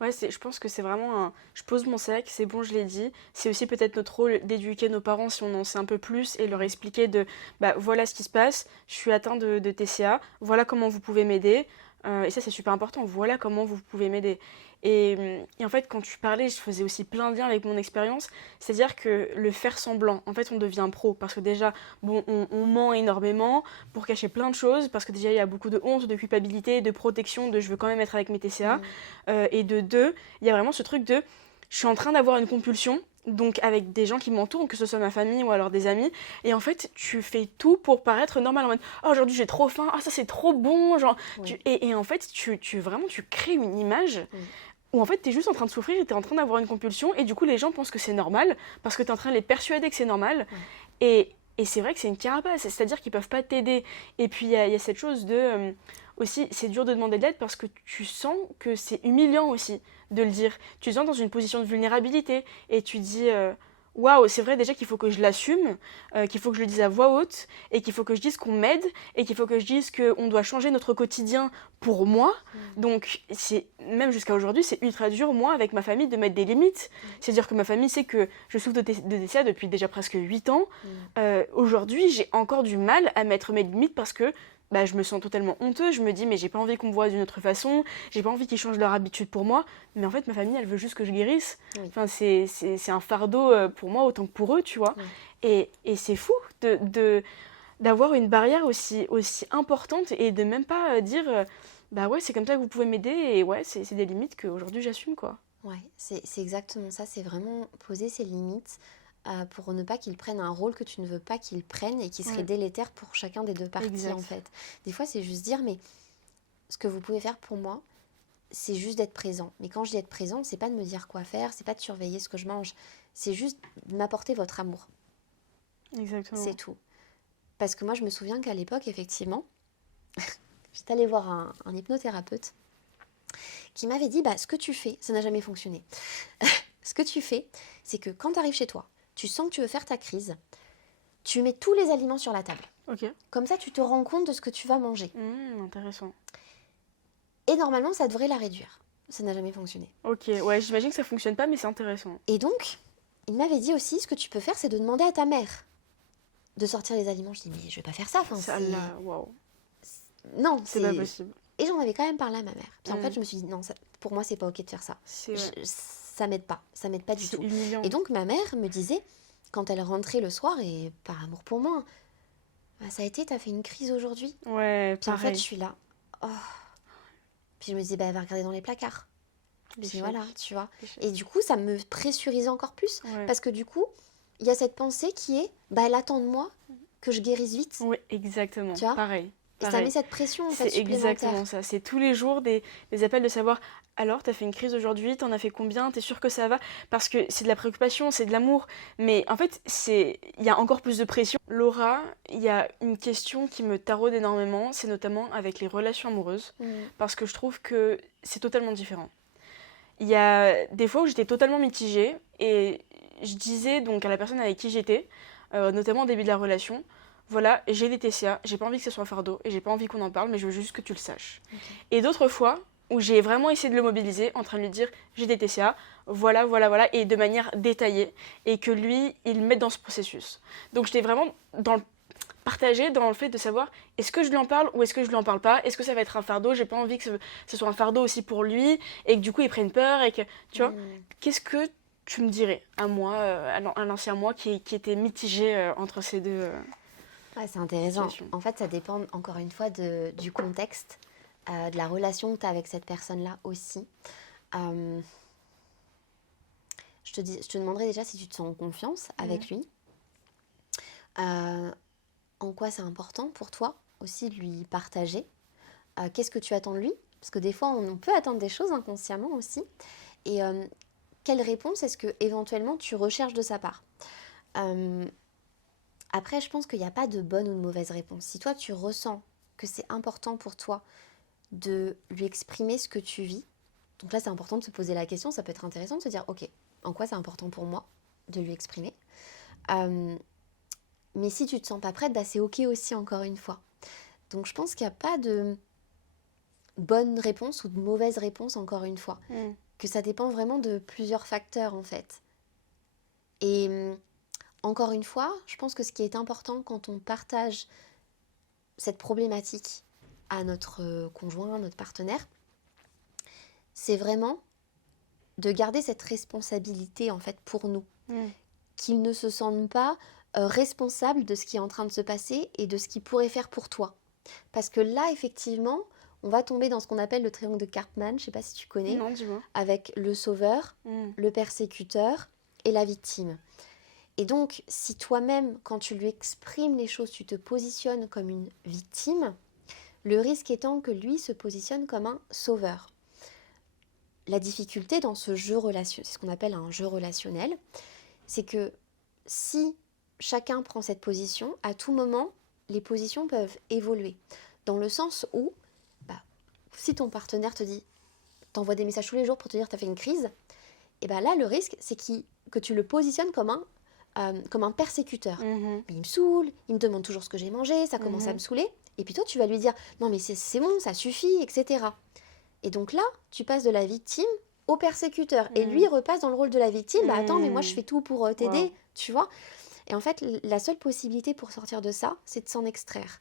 Ouais, je pense que c'est vraiment je pose mon sac, c'est bon, je l'ai dit. C'est aussi peut-être notre rôle d'éduquer nos parents si on en sait un peu plus et leur expliquer voilà ce qui se passe, je suis atteint de TCA, voilà comment vous pouvez m'aider. Et ça, c'est super important, voilà comment vous pouvez m'aider. Et en fait, quand tu parlais, je faisais aussi plein de liens avec mon expérience. C'est-à-dire que le faire semblant, en fait, on devient pro. Parce que déjà, bon, on ment énormément pour cacher plein de choses. Parce que déjà, il y a beaucoup de honte, de culpabilité, de protection, de je veux quand même être avec mes TCA. Et de deux, il y a vraiment ce truc de je suis en train d'avoir une compulsion. Donc avec des gens qui m'entourent, que ce soit ma famille ou alors des amis, et en fait tu fais tout pour paraître normal en mode oh, aujourd'hui j'ai trop faim, ah ça c'est trop bon, genre et en fait tu crées une image où en fait t'es juste en train de souffrir et t'es en train d'avoir une compulsion et du coup les gens pensent que c'est normal parce que t'es en train de les persuader que c'est normal et c'est vrai que c'est une carapace, c'est-à-dire qu'ils peuvent pas t'aider. Et puis il y a cette chose de aussi c'est dur de demander de l'aide parce que tu sens que c'est humiliant aussi de le dire. Tu te sens dans une position de vulnérabilité et tu dis waouh, c'est vrai déjà qu'il faut que je l'assume, qu'il faut que je le dise à voix haute et qu'il faut que je dise qu'on m'aide et qu'il faut que je dise qu'on doit changer notre quotidien pour moi. Donc c'est même jusqu'à aujourd'hui, c'est ultra dur moi avec ma famille de mettre des limites. C'est-à-dire que ma famille sait que je souffre de TCA depuis déjà presque 8 ans. Aujourd'hui, j'ai encore du mal à mettre mes limites parce que je me sens totalement honteuse, je me dis mais j'ai pas envie qu'on me voie d'une autre façon, j'ai pas envie qu'ils changent leur habitude pour moi, mais en fait ma famille elle veut juste que je guérisse. Enfin c'est un fardeau pour moi autant que pour eux, tu vois. Et c'est fou d'avoir une barrière aussi importante et de même pas dire ouais c'est comme ça que vous pouvez m'aider et ouais c'est des limites qu'aujourd'hui j'assume quoi. Ouais, c'est exactement ça, c'est vraiment poser ses limites pour ne pas qu'ils prennent un rôle que tu ne veux pas qu'ils prennent et qui serait délétère pour chacun des deux parties en fait. Des fois c'est juste dire mais ce que vous pouvez faire pour moi c'est juste d'être présent. Mais quand je dis être présent, c'est pas de me dire quoi faire, c'est pas de surveiller ce que je mange, c'est juste de m'apporter votre amour. Exactement. C'est tout. Parce que moi je me souviens qu'à l'époque effectivement, j'étais allée voir un hypnothérapeute qui m'avait dit ce que tu fais, ça n'a jamais fonctionné. Ce que tu fais, c'est que quand tu arrives chez toi, tu sens que tu veux faire ta crise, tu mets tous les aliments sur la table. Ok. Comme ça, tu te rends compte de ce que tu vas manger. Intéressant. Et normalement, ça devrait la réduire. Ça n'a jamais fonctionné. Ok, ouais, j'imagine que ça fonctionne pas, mais c'est intéressant. Et donc, il m'avait dit aussi, ce que tu peux faire, c'est de demander à ta mère de sortir les aliments. Je dis, mais je vais pas faire ça. Enfin, Ça, là, waouh. Non, C'est pas possible. Et j'en avais quand même parlé à ma mère. Puis en Mm. fait, je me suis dit, non, pour moi, c'est pas ok de faire ça. C'est Ça m'aide pas. Ça m'aide pas du tout. humiliant. Et donc, ma mère me disait, quand elle rentrait le soir, et par amour pour moi, bah, ça a été, t'as fait une crise aujourd'hui. Ouais, Puis en fait, pareil. je suis là. Oh. Puis je me disais, bah, elle va regarder dans les placards. Puis L'échec. voilà, tu vois. L'échec. Et du coup, ça me pressurisait encore plus. Ouais. Parce que du coup, il y a cette pensée qui est, bah, elle attend de moi que je guérisse vite. Ouais, exactement. Tu vois Pareil. Et ça Pareil. met cette pression en fait, C'est exactement supplémentaire. ça. C'est tous les jours des appels de savoir alors t'as fait une crise aujourd'hui, t'en as fait combien, t'es sûr que ça va? Parce que c'est de la préoccupation, c'est de l'amour. Mais en fait, il y a encore plus de pression. Laura, il y a une question qui me taraude énormément, c'est notamment avec les relations amoureuses. Parce que je trouve que c'est totalement différent. Il y a des fois où j'étais totalement mitigée et je disais donc à la personne avec qui j'étais, notamment au début de la relation, voilà, j'ai des TCA, j'ai pas envie que ce soit un fardeau et j'ai pas envie qu'on en parle, mais je veux juste que tu le saches. Ok. Et d'autres fois où j'ai vraiment essayé de le mobiliser en train de lui dire j'ai des TCA, voilà, voilà, voilà, et de manière détaillée, et que lui, il me mette dans ce processus. Donc j'étais vraiment partagée dans le fait de savoir est-ce que je lui en parle ou est-ce que je lui en parle pas, est-ce que ça va être un fardeau, j'ai pas envie que ce soit un fardeau aussi pour lui, et que du coup il prenne peur, et que, tu vois, qu'est-ce que tu me dirais à moi, à l'ancien moi qui était mitigé entre ces deux Ouais, c'est intéressant. situations. En fait, ça dépend encore une fois du contexte, de la relation que tu as avec cette personne-là aussi. Euh, je te demanderai déjà si tu te sens en confiance avec lui. En quoi c'est important pour toi aussi de lui partager. Qu'est-ce que tu attends de lui? Parce que des fois, on peut attendre des choses inconsciemment aussi. Et quelle réponse est-ce que éventuellement tu recherches de sa part? Après, je pense qu'il n'y a pas de bonne ou de mauvaise réponse. Si toi, tu ressens que c'est important pour toi de lui exprimer ce que tu vis, donc là, c'est important de se poser la question. Ça peut être intéressant de se dire, ok, en quoi c'est important pour moi de lui exprimer? Mais si tu ne te sens pas prête, bah, c'est ok aussi, encore une fois. Donc, je pense qu'il n'y a pas de bonne réponse ou de mauvaise réponse, encore une fois. Que ça dépend vraiment de plusieurs facteurs, en fait. Et encore une fois, je pense que ce qui est important quand on partage cette problématique à notre conjoint, notre partenaire, c'est vraiment de garder cette responsabilité en fait pour nous. Qu'ils ne se sentent pas responsables de ce qui est en train de se passer et de ce qu'ils pourraient faire pour toi. Parce que là, effectivement, on va tomber dans ce qu'on appelle le triangle de Karpman, je ne sais pas si tu connais, Non, dis-moi. avec le sauveur, le persécuteur et la victime. Et donc, si toi-même, quand tu lui exprimes les choses, tu te positionnes comme une victime, le risque étant que lui se positionne comme un sauveur. La difficulté dans ce jeu relationnel, c'est ce qu'on appelle un jeu relationnel, c'est que si chacun prend cette position, à tout moment, les positions peuvent évoluer. Dans le sens où, si ton partenaire te dit, t'envoie des messages tous les jours pour te dire que t'as fait une crise, et bien là, le risque, c'est que tu le positionnes comme un persécuteur. Mais il me saoule, il me demande toujours ce que j'ai mangé, ça commence à me saouler. Et puis toi, tu vas lui dire, non mais c'est bon, ça suffit, etc. Et donc là, tu passes de la victime au persécuteur. Et lui, il repasse dans le rôle de la victime. Attends, mais moi, je fais tout pour t'aider, tu vois. Et en fait, la seule possibilité pour sortir de ça, c'est de s'en extraire.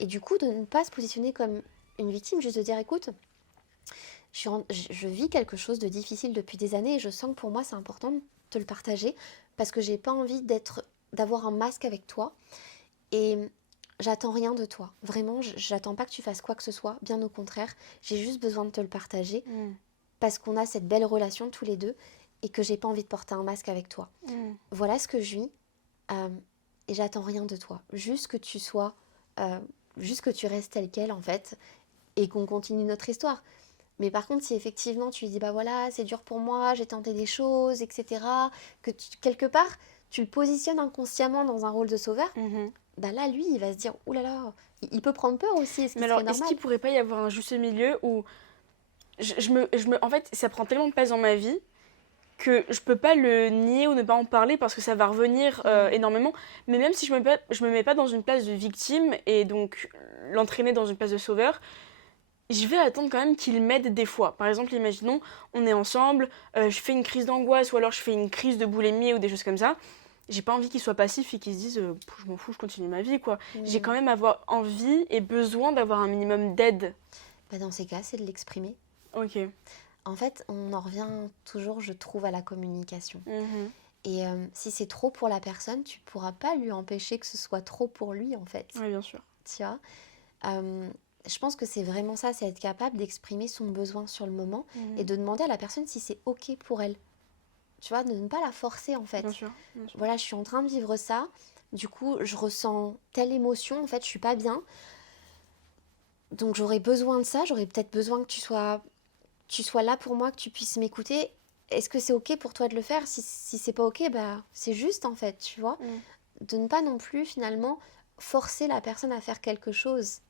Et du coup, de ne pas se positionner comme une victime, juste de dire, écoute, je vis quelque chose de difficile depuis des années et je sens que pour moi, c'est important de te le partager parce que j'ai pas envie d'avoir un masque avec toi et j'attends rien de toi. Vraiment, j'attends pas que tu fasses quoi que ce soit, bien au contraire. J'ai juste besoin de te le partager parce qu'on a cette belle relation tous les deux et que j'ai pas envie de porter un masque avec toi. Voilà ce que je vis et j'attends rien de toi. Juste que tu sois, juste que tu restes tel quel en fait et qu'on continue notre histoire. Mais par contre, si effectivement tu lui dis, bah voilà, c'est dur pour moi, j'ai tenté des choses, etc., que quelque part, tu le positionnes inconsciemment dans un rôle de sauveur, bah là, lui, il va se dire, oulala, il peut prendre peur aussi, est-ce Mais alors, est-ce qu'il pourrait pas y avoir un juste milieu où en fait, ça prend tellement de place dans ma vie que je peux pas le nier ou ne pas en parler parce que ça va revenir énormément. Mais même si je me mets pas dans une place de victime et donc l'entraîner dans une place de sauveur, je vais attendre quand même qu'il m'aide des fois. Par exemple, imaginons, on est ensemble, je fais une crise d'angoisse ou alors je fais une crise de boulimie ou des choses comme ça. J'ai pas envie qu'il soit passif et qu'il se dise je m'en fous, je continue ma vie quoi. J'ai quand même avoir envie et besoin d'avoir un minimum d'aide. Bah, dans ces cas, c'est de l'exprimer. Ok. En fait, on en revient toujours, je trouve, à la communication. Mhm. Et si c'est trop pour la personne, tu pourras pas lui empêcher que ce soit trop pour lui, en fait. Oui, bien sûr. Tu vois. Je pense que c'est vraiment ça, c'est être capable d'exprimer son besoin sur le moment et de demander à la personne si c'est OK pour elle. Tu vois, de ne pas la forcer, en fait. Bien sûr, bien sûr. Voilà, je suis en train de vivre ça. Du coup, je ressens telle émotion, en fait, je suis pas bien. Donc, j'aurais besoin de ça. J'aurais peut-être besoin que tu sois là pour moi, que tu puisses m'écouter. Est-ce que c'est OK pour toi de le faire? Si c'est pas OK, bah, c'est juste, en fait, tu vois. De ne pas non plus, finalement, forcer la personne à faire quelque chose.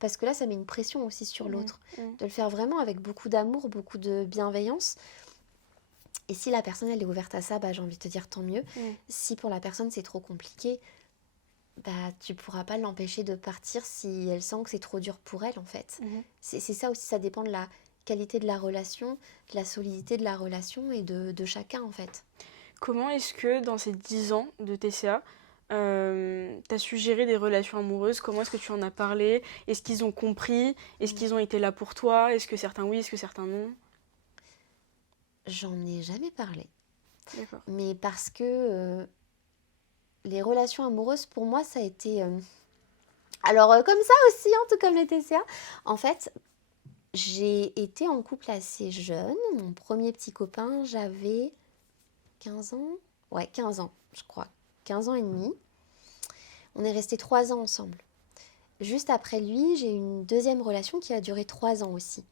Parce que là, ça met une pression aussi sur l'autre. De le faire vraiment avec beaucoup d'amour, beaucoup de bienveillance. Et si la personne, elle est ouverte à ça, bah, j'ai envie de te dire tant mieux. Si pour la personne, c'est trop compliqué, bah, tu pourras pas l'empêcher de partir si elle sent que c'est trop dur pour elle, en fait. C'est ça aussi, ça dépend de la qualité de la relation, de la solidité de la relation et de chacun, en fait. Comment est-ce que dans ces 10 ans de TCA, t'as su gérer des relations amoureuses? Comment est-ce que tu en as parlé? Est-ce qu'ils ont compris? Est-ce qu'ils ont été là pour toi? Est-ce que certains oui, est-ce que certains non? J'en ai jamais parlé. D'accord. Mais parce que les relations amoureuses, pour moi, ça a été... Alors, comme ça aussi, hein, tout comme les TCA. En fait, j'ai été en couple assez jeune. Mon premier petit copain, j'avais 15 ans. Ouais, 15 ans, je crois. 15 ans et demi. On est restés 3 ans ensemble. Juste après lui, j'ai eu une deuxième relation qui a duré 3 ans aussi.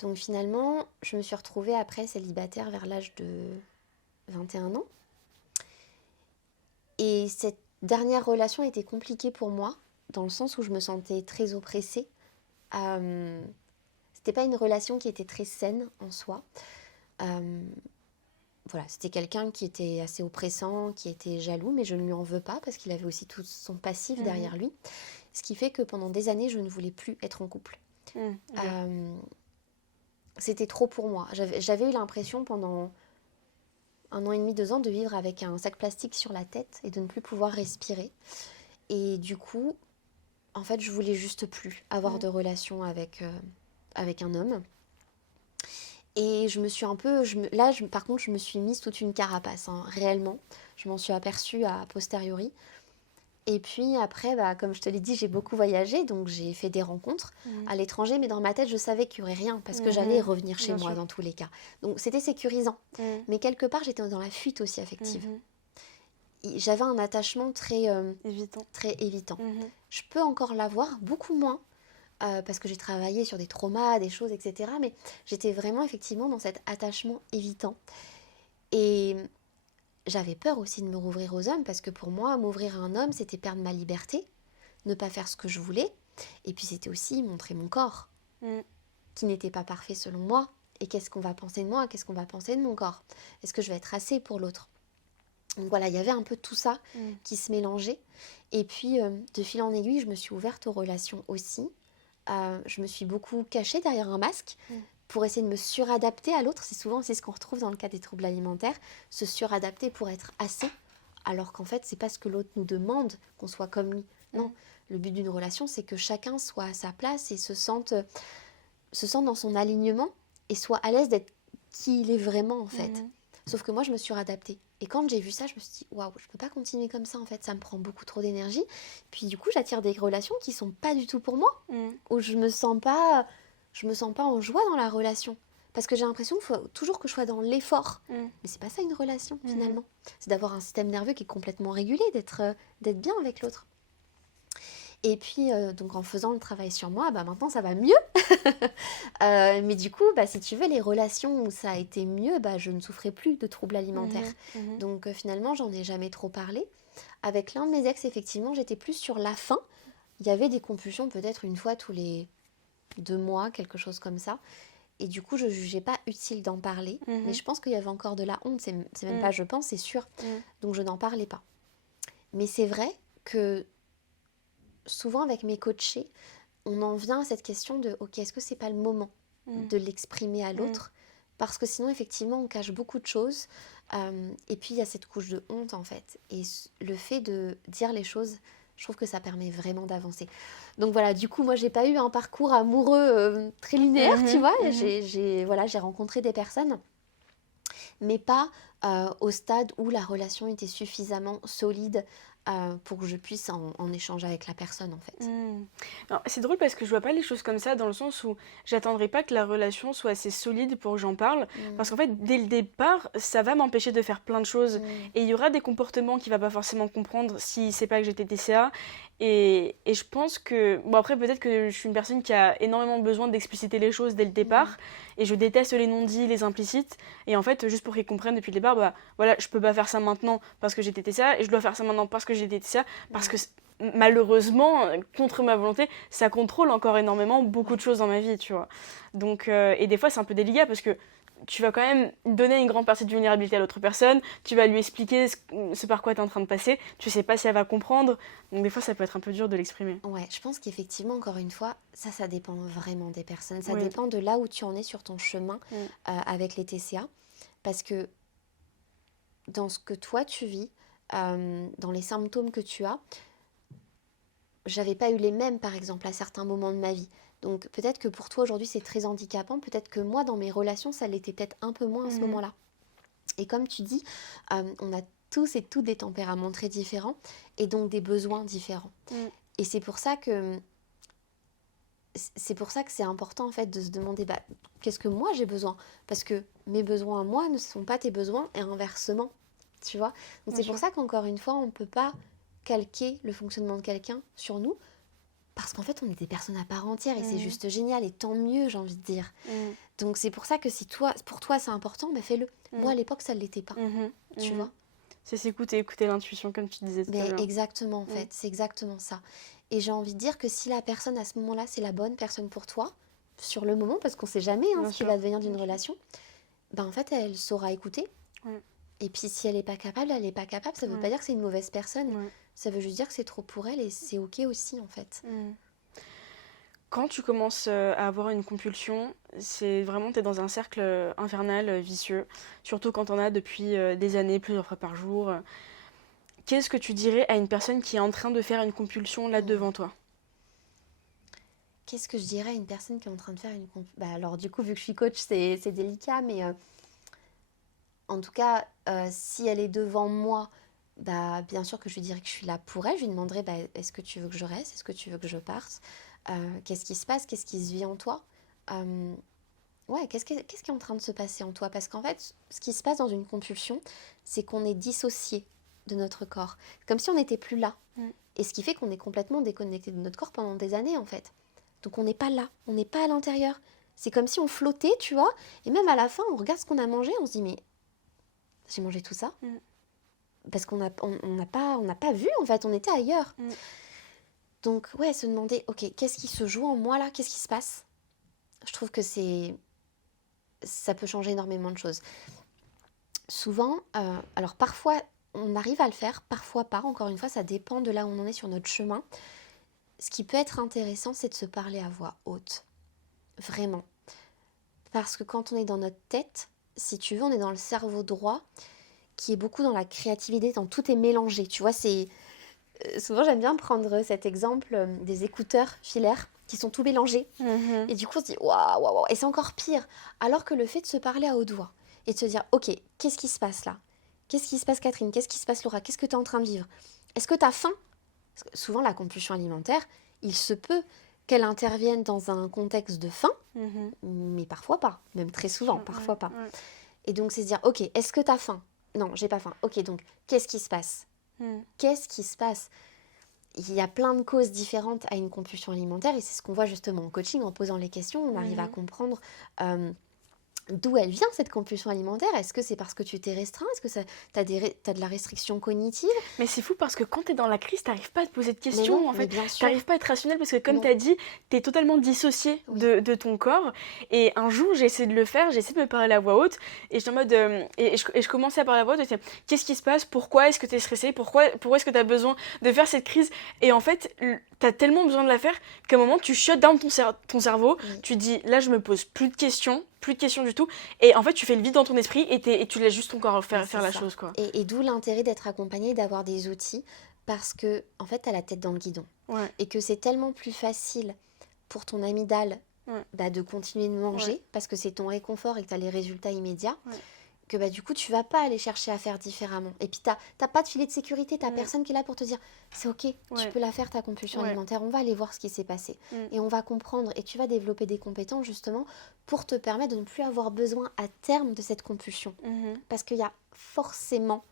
Donc finalement, je me suis retrouvée après célibataire vers l'âge de 21 ans. Et cette dernière relation était compliquée pour moi, dans le sens où je me sentais très oppressée. C'était pas une relation qui était très saine en soi. Voilà, c'était quelqu'un qui était assez oppressant, qui était jaloux, mais je ne lui en veux pas parce qu'il avait aussi tout son passif derrière lui. Ce qui fait que pendant des années, je ne voulais plus être en couple. C'était trop pour moi. J'avais eu l'impression pendant 1 an et demi, 2 ans de vivre avec un sac plastique sur la tête et de ne plus pouvoir respirer. Et du coup, en fait, je voulais juste plus avoir de relation avec un homme. Et je me suis un peu... par contre, je me suis mise toute une carapace, hein, réellement. Je m'en suis aperçue a posteriori. Et puis après, bah, comme je te l'ai dit, j'ai beaucoup voyagé, donc j'ai fait des rencontres à l'étranger, mais dans ma tête, je savais qu'il n'y aurait rien, parce que j'allais revenir chez moi dans tous les cas. Donc c'était sécurisant. Mais quelque part, j'étais dans la fuite aussi affective. J'avais un attachement très évitant. Je peux encore l'avoir, beaucoup moins, parce que j'ai travaillé sur des traumas, des choses, etc. Mais j'étais vraiment effectivement dans cet attachement évitant. Et j'avais peur aussi de me rouvrir aux hommes, parce que pour moi, m'ouvrir à un homme, c'était perdre ma liberté, ne pas faire ce que je voulais, et puis c'était aussi montrer mon corps, qui n'était pas parfait selon moi. Et qu'est-ce qu'on va penser de moi? Qu'est-ce qu'on va penser de mon corps? Est-ce que je vais être assez pour l'autre? Donc voilà, il y avait un peu tout ça qui se mélangeait. Et puis, de fil en aiguille, je me suis ouverte aux relations aussi. Je me suis beaucoup cachée derrière un masque pour essayer de me suradapter à l'autre. C'est ce qu'on retrouve dans le cas des troubles alimentaires, se suradapter pour être assez, alors qu'en fait, c'est pas ce que l'autre nous demande, qu'on soit comme lui. Non, le but d'une relation, c'est que chacun soit à sa place et se sente dans son alignement et soit à l'aise d'être qui il est vraiment, en fait. Sauf que moi, je me suis adaptée. Et quand j'ai vu ça, je me suis dit, waouh, je peux pas continuer comme ça, en fait, ça me prend beaucoup trop d'énergie. Puis du coup, j'attire des relations qui sont pas du tout pour moi, où je me sens pas en joie dans la relation. Parce que j'ai l'impression qu'il faut toujours que je sois dans l'effort. Mais c'est pas ça une relation, finalement. C'est d'avoir un système nerveux qui est complètement régulé, d'être bien avec l'autre. Et puis, donc en faisant le travail sur moi, bah, maintenant ça va mieux. Mais du coup, bah, si tu veux, les relations où ça a été mieux, bah, je ne souffrais plus de troubles alimentaires. Donc finalement, j'en ai jamais trop parlé. Avec l'un de mes ex, effectivement, j'étais plus sur la fin. Il y avait des compulsions peut-être une fois tous les 2 mois, quelque chose comme ça. Et du coup, je jugeais pas utile d'en parler. Mais Mhm. je pense qu'il y avait encore de la honte. C'est même Mm. pas je pense, c'est sûr. Mm. Donc je n'en parlais pas. Mais c'est vrai que souvent avec mes coachés, on en vient à cette question de ok, est-ce que c'est pas le moment Mm. de l'exprimer à Mm. l'autre? Parce que sinon, effectivement, on cache beaucoup de choses. Et puis, il y a cette couche de honte, en fait. Et le fait de dire les choses, je trouve que ça permet vraiment d'avancer. Donc voilà, du coup, moi, j'ai pas eu un parcours amoureux très linéaire, tu Mhm. vois. Mhm. Voilà, j'ai rencontré des personnes, mais pas au stade où la relation était suffisamment solide pour que je puisse en échanger avec la personne, en fait. Hmm. Alors, c'est drôle parce que je vois pas les choses comme ça dans le sens où j'attendrai pas que la relation soit assez solide pour que j'en parle parce Mm, qu'en fait dès le départ ça va m'empêcher de faire plein de choses mm, et il y aura des comportements qu'il va pas forcément comprendre s'il sait pas que j'étais TCA et je pense que bon après peut-être que je suis une personne qui a énormément besoin d'expliciter les choses dès le mm, départ et je déteste les non-dits, les implicites et en fait juste pour qu'ils comprennent depuis le départ bah voilà je peux pas faire ça maintenant parce que j'étais TCA et je dois faire ça maintenant parce que j'étais TCA parce que mm. malheureusement, contre ma volonté, ça contrôle encore énormément beaucoup de Ouais. choses dans ma vie, tu vois. Donc, et des fois, c'est un peu délicat parce que tu vas quand même donner une grande partie de vulnérabilité à l'autre personne, tu vas lui expliquer ce par quoi tu es en train de passer, tu sais pas si elle va comprendre, donc des fois, ça peut être un peu dur de l'exprimer. Ouais, je pense qu'effectivement, encore une fois, ça dépend vraiment des personnes. Ça Oui. dépend de là où tu en es sur ton chemin Mm. avec les TCA. Parce que dans ce que toi tu vis, dans les symptômes que tu as, j'avais pas eu les mêmes, par exemple, à certains moments de ma vie. Donc peut-être que pour toi aujourd'hui c'est très handicapant, peut-être que moi dans mes relations ça l'était peut-être un peu moins à ce Mhm. moment-là. Et comme tu dis, on a tous et toutes des tempéraments très différents et donc des besoins différents. Mm. Et c'est pour ça que c'est important en fait de se demander bah, qu'est-ce que moi j'ai besoin, parce que mes besoins à moi ne sont pas tes besoins et inversement, tu vois. Donc Bien c'est pour sûr. ça qu'encore une fois on ne peut pas calquer le fonctionnement de quelqu'un sur nous, parce qu'en fait on est des personnes à part entière et c'est Mhm. juste génial et tant mieux, j'ai envie de dire. Mm. Donc c'est pour ça que si toi pour toi c'est important, bah fais-le. Moi Mm. à l'époque ça ne l'était pas, Mhm. tu Mhm. vois. C'est s'écouter, écouter l'intuition comme tu disais tout à Mais l'heure. exactement, en Mm. fait, c'est exactement ça. Et j'ai envie de dire que si la personne à ce moment-là, c'est la bonne personne pour toi, sur le moment, parce qu'on sait jamais Bien ce qui sûr. va devenir d'une Bien sûr. relation, ben en fait, elle saura écouter. Ouais. Et puis si elle n'est pas capable, elle n'est pas capable. Ça veut pas Ouais. dire que c'est une mauvaise personne. Ouais. Ça veut juste dire que c'est trop pour elle et c'est ok aussi, en fait. Mm. Quand tu commences à avoir une compulsion, c'est vraiment, t'es dans un cercle infernal, vicieux, surtout quand on a depuis des années, plusieurs fois par jour. Qu'est-ce que tu dirais à une personne qui est en train de faire une compulsion là Hmm. devant toi? Qu'est-ce que je dirais à une personne qui est en train de faire une... Bah, alors du coup, vu que je suis coach, c'est délicat, mais en tout cas, si elle est devant moi, bah, bien sûr que je lui dirais que je suis là pour elle. Je lui demanderai bah, est-ce que tu veux que je reste? Est-ce que tu veux que je parte? Qu'est-ce qui se passe? Qu'est-ce qui se vit en toi? Euh, ouais, qu'est-ce qui est en train de se passer en toi? Parce qu'en fait, ce qui se passe dans une compulsion, c'est qu'on est dissocié de notre corps. Comme si on n'était plus là. Mm. Et ce qui fait qu'on est complètement déconnecté de notre corps pendant des années, en fait. Donc on n'est pas là, on n'est pas à l'intérieur. C'est comme si on flottait, tu vois. Et même à la fin, on regarde ce qu'on a mangé, on se dit mais j'ai mangé tout ça Mm. parce qu'on n'a pas vu en fait, on était ailleurs. Mm. Donc ouais, se demander ok, qu'est-ce qui se joue en moi là, qu'est-ce qui se passe? Je trouve que ça peut changer énormément de choses. Souvent, alors parfois on arrive à le faire, parfois pas. Encore une fois, ça dépend de là où on en est sur notre chemin. Ce qui peut être intéressant, c'est de se parler à voix haute, vraiment, parce que quand on est dans notre tête, si tu veux, on est dans le cerveau droit qui est beaucoup dans la créativité, dans tout est mélangé. Tu vois, c'est souvent j'aime bien prendre cet exemple des écouteurs filaires qui sont tout mélangés. Mhm. Et du coup, on se dit waouh, waouh, waouh. Et c'est encore pire. Alors que le fait de se parler à haute voix et de se dire ok, qu'est-ce qui se passe là? Qu'est-ce qui se passe, Catherine? Qu'est-ce qui se passe, Laura? Qu'est-ce que tu es en train de vivre? Est-ce que tu as faim? Parce que souvent, la compulsion alimentaire, il se peut qu'elle intervienne dans un contexte de faim, Mhm. mais parfois pas. Même très souvent, parfois Ouais, pas. ouais. Et donc, c'est se dire ok, est-ce que tu as faim? Non, j'ai pas faim. Ok, donc qu'est-ce qui se passe? Mm. Qu'est-ce qui se passe? Il y a plein de causes différentes à une compulsion alimentaire et c'est ce qu'on voit justement en coaching, en posant les questions, on arrive à Mhm. comprendre euh, d'où elle vient cette compulsion alimentaire. Est-ce que c'est parce que tu t'es restreint? Est-ce que t'as de la restriction cognitive? Mais c'est fou parce que quand t'es dans la crise, t'arrives pas à te poser de Mais questions, non, en mais fait. bien sûr, T'arrives pas à être rationnel parce que, comme non. t'as dit, t'es totalement dissocié Oui. de ton corps. Et un jour, j'ai essayé de le faire, j'ai essayé de me parler à voix haute. Et j'étais en mode. Et je commençais à parler à voix haute. Et j'étais, qu'est-ce qui se passe? Pourquoi est-ce que t'es stressé? Pourquoi est-ce que t'as besoin de faire cette crise? Et en fait, t'as tellement besoin de la faire qu'à un moment, tu shut down ton cerveau. Oui. Tu dis, là, je me pose plus de questions du tout. Et en fait, tu fais le vide dans ton esprit et tu laisses juste ton corps faire la ça. chose, quoi. Et d'où l'intérêt d'être accompagné, d'avoir des outils, parce que, en fait, t'as la tête dans le guidon. Ouais. Et que c'est tellement plus facile pour ton amygdale de continuer de manger, parce que c'est ton réconfort et que t'as les résultats immédiats, que du coup, tu vas pas aller chercher à faire différemment. Et puis, t'as pas de filet de sécurité, t'as personne qui est là pour te dire, c'est ok, tu peux la faire, ta compulsion alimentaire, on va aller voir ce qui s'est passé. Et on va comprendre, et tu vas développer des compétences, justement, pour te permettre de ne plus avoir besoin à terme de cette compulsion. Parce qu'il y a forcément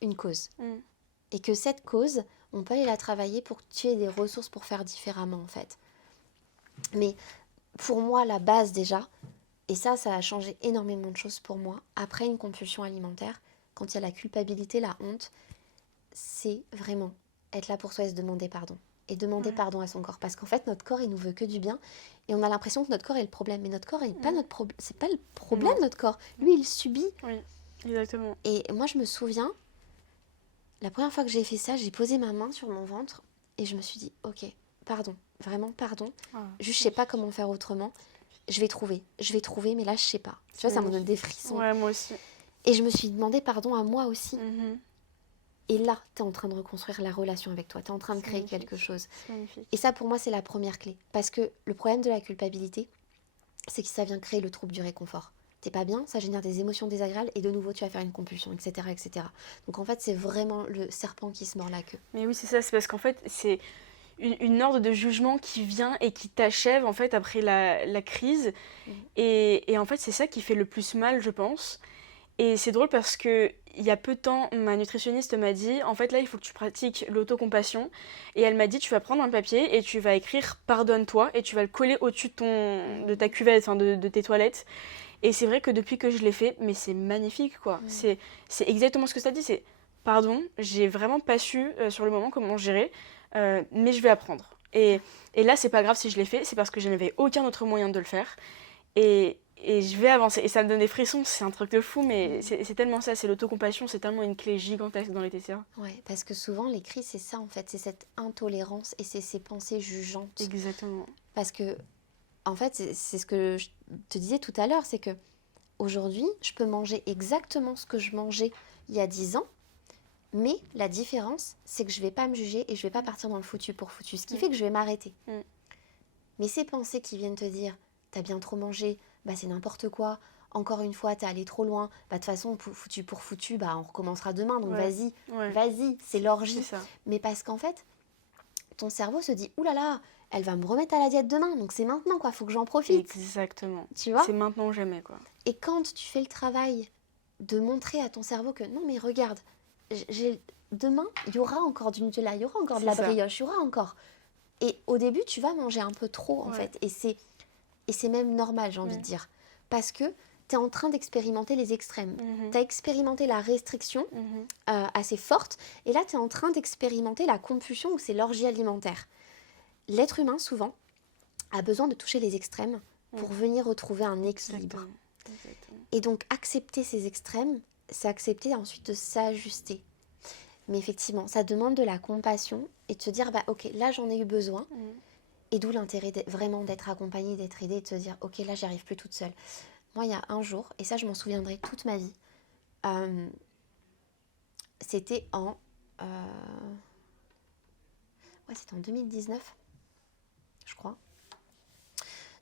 une cause. Et que cette cause, on peut aller la travailler pour que tu aies des ressources pour faire différemment, en fait. Mais pour moi, la base déjà, et ça a changé énormément de choses pour moi, après une compulsion alimentaire, quand il y a la culpabilité, la honte, c'est vraiment être là pour soi et se demander pardon. Et demander pardon à son corps. Parce qu'en fait, notre corps, il nous veut que du bien. Et on a l'impression que notre corps est le problème. Mais notre corps n'est pas notre problème. C'est pas le problème, notre corps. Lui, il subit. Oui, exactement. Et moi, je me souviens, la première fois que j'ai fait ça, j'ai posé ma main sur mon ventre et je me suis dit, ok, pardon, vraiment pardon. Juste, je sais pas comment faire autrement. Je vais trouver, mais là, je sais pas. Tu vois, ça me donne des frissons. Ouais, moi aussi. Et je me suis demandé pardon à moi aussi. Et là, tu es en train de reconstruire la relation avec toi. Tu es en train de créer quelque chose. C'est magnifique. Et ça, pour moi, c'est la première clé. Parce que le problème de la culpabilité, c'est que ça vient créer le trouble du réconfort. T'es pas bien, ça génère des émotions désagréables et de nouveau, tu vas faire une compulsion, etc., etc. Donc, en fait, c'est vraiment le serpent qui se mord la queue. Mais oui, c'est ça. C'est parce qu'en fait, c'est une ordre de jugement qui vient et qui t'achève, en fait, après la crise. Et en fait, c'est ça qui fait le plus mal, je pense. Et c'est drôle parce que il y a peu de temps, ma nutritionniste m'a dit, en fait là, il faut que tu pratiques l'autocompassion. Et elle m'a dit, tu vas prendre un papier et tu vas écrire pardonne-toi et tu vas le coller au-dessus de ta cuvette, enfin de tes toilettes. Et c'est vrai que depuis que je l'ai fait, mais c'est magnifique, quoi. C'est exactement ce que ça dit, c'est pardon, j'ai vraiment pas su sur le moment comment gérer, mais je vais apprendre. Et là, c'est pas grave si je l'ai fait, c'est parce que je n'avais aucun autre moyen de le faire. Et je vais avancer. Et ça me donne des frissons, c'est un truc de fou, mais c'est tellement ça, c'est l'autocompassion, c'est tellement une clé gigantesque dans les TCA. Ouais, parce que souvent, les crises, c'est ça, en fait. C'est cette intolérance et c'est ces pensées jugeantes. Exactement. Parce que, en fait, c'est ce que je te disais tout à l'heure, c'est que aujourd'hui, je peux manger exactement ce que je mangeais il y a 10 ans, mais la différence, c'est que je vais pas me juger et je vais pas partir dans le foutu pour foutu, ce qui fait que je vais m'arrêter. Mais ces pensées qui viennent te dire, t'as bien trop mangé, c'est n'importe quoi, encore une fois, t'es allé trop loin, de toute façon, foutu pour foutu, on recommencera demain, donc vas-y, c'est l'orgie. C'est ça. Mais parce qu'en fait, ton cerveau se dit, oulala, elle va me remettre à la diète demain, donc c'est maintenant, quoi, faut que j'en profite. Exactement. Tu vois ? C'est maintenant ou jamais, quoi. Et quand tu fais le travail de montrer à ton cerveau que, non mais regarde, demain, il y aura encore du Nutella, il y aura encore de la brioche, il y aura encore. Et au début, tu vas manger un peu trop, en fait, et c'est même normal, j'ai envie de dire. Parce que tu es en train d'expérimenter les extrêmes. Tu as expérimenté la restriction assez forte, et là, tu es en train d'expérimenter la compulsion, où c'est l'orgie alimentaire. L'être humain, souvent, a besoin de toucher les extrêmes pour venir retrouver un équilibre. Exactement. Et donc, accepter ces extrêmes, c'est accepter ensuite de s'ajuster. Mais effectivement, ça demande de la compassion et de se dire, ok, là, j'en ai eu besoin. Et d'où l'intérêt vraiment d'être accompagnée, d'être aidée, de se dire, ok, là, j'y arrive plus toute seule. Moi, il y a un jour, et ça, je m'en souviendrai toute ma vie, c'était c'était en 2019, je crois.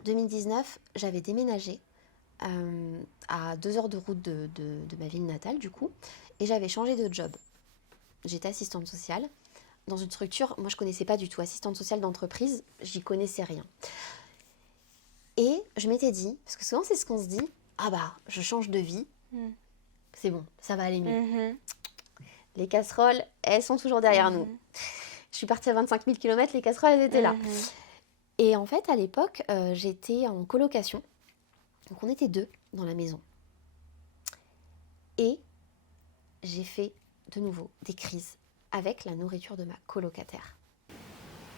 2019, j'avais déménagé à 2 heures de route de ma ville natale, du coup, et j'avais changé de job. J'étais assistante sociale dans une structure, moi je connaissais pas du tout, assistante sociale d'entreprise, j'y connaissais rien. Et je m'étais dit, parce que souvent c'est ce qu'on se dit, je change de vie, c'est bon, ça va aller mieux. Les casseroles, elles sont toujours derrière nous. Je suis partie à 25 000 km, les casseroles, elles étaient là. Et en fait, à l'époque, j'étais en colocation, donc on était 2. dans la maison. Et j'ai fait de nouveau des crises avec la nourriture de ma colocataire.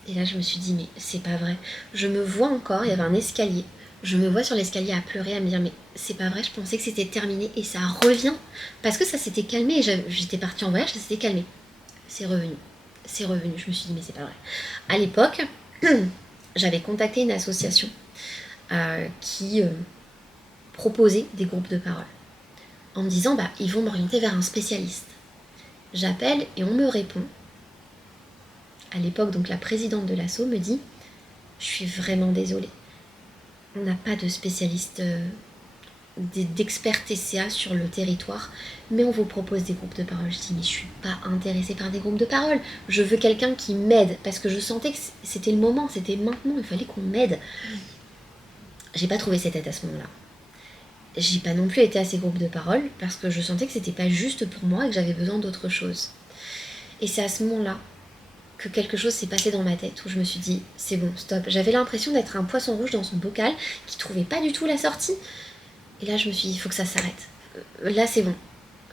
Et là, je me suis dit, mais c'est pas vrai. Je me vois encore, il y avait un escalier. Je me vois sur l'escalier à pleurer, à me dire, mais c'est pas vrai, je pensais que c'était terminé. Et ça revient. Parce que ça s'était calmé. J'étais partie en voyage, ça s'était calmé. C'est revenu. C'est revenu. Je me suis dit, mais c'est pas vrai. À l'époque, j'avais contacté une association qui proposait des groupes de parole. En me disant, ils vont m'orienter vers un spécialiste. J'appelle et on me répond. À l'époque, donc la présidente de l'asso me dit « Je suis vraiment désolée. On n'a pas de spécialiste, d'expert TCA sur le territoire, mais on vous propose des groupes de parole. » Je dis « Mais je suis pas intéressée par des groupes de parole. Je veux quelqu'un qui m'aide. » Parce que je sentais que c'était le moment, c'était maintenant, il fallait qu'on m'aide. J'ai pas trouvé cette aide à ce moment-là. J'ai pas non plus été à ces groupes de parole parce que je sentais que c'était pas juste pour moi et que j'avais besoin d'autre chose. Et c'est à ce moment-là que quelque chose s'est passé dans ma tête où je me suis dit c'est bon, stop. J'avais l'impression d'être un poisson rouge dans son bocal qui trouvait pas du tout la sortie. Et là je me suis dit il faut que ça s'arrête. Là c'est bon,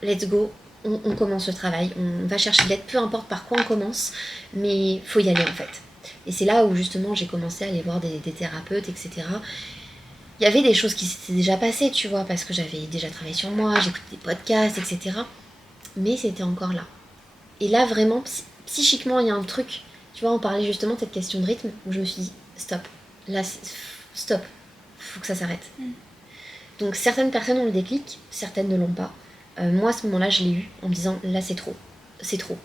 let's go, on commence le travail, on va chercher de l'aide, peu importe par quoi on commence, mais faut y aller en fait. Et c'est là où justement j'ai commencé à aller voir des thérapeutes, etc. Il y avait des choses qui s'étaient déjà passées, tu vois, parce que j'avais déjà travaillé sur moi, j'écoutais des podcasts, etc. Mais c'était encore là. Et là vraiment psychiquement, il y a un truc, tu vois, on parlait justement de cette question de rythme, où je me suis dit, stop, là, stop, faut que ça s'arrête. Donc certaines personnes ont le déclic, certaines ne l'ont pas. Moi, à ce moment-là, je l'ai eu en me disant, là, c'est trop, c'est trop.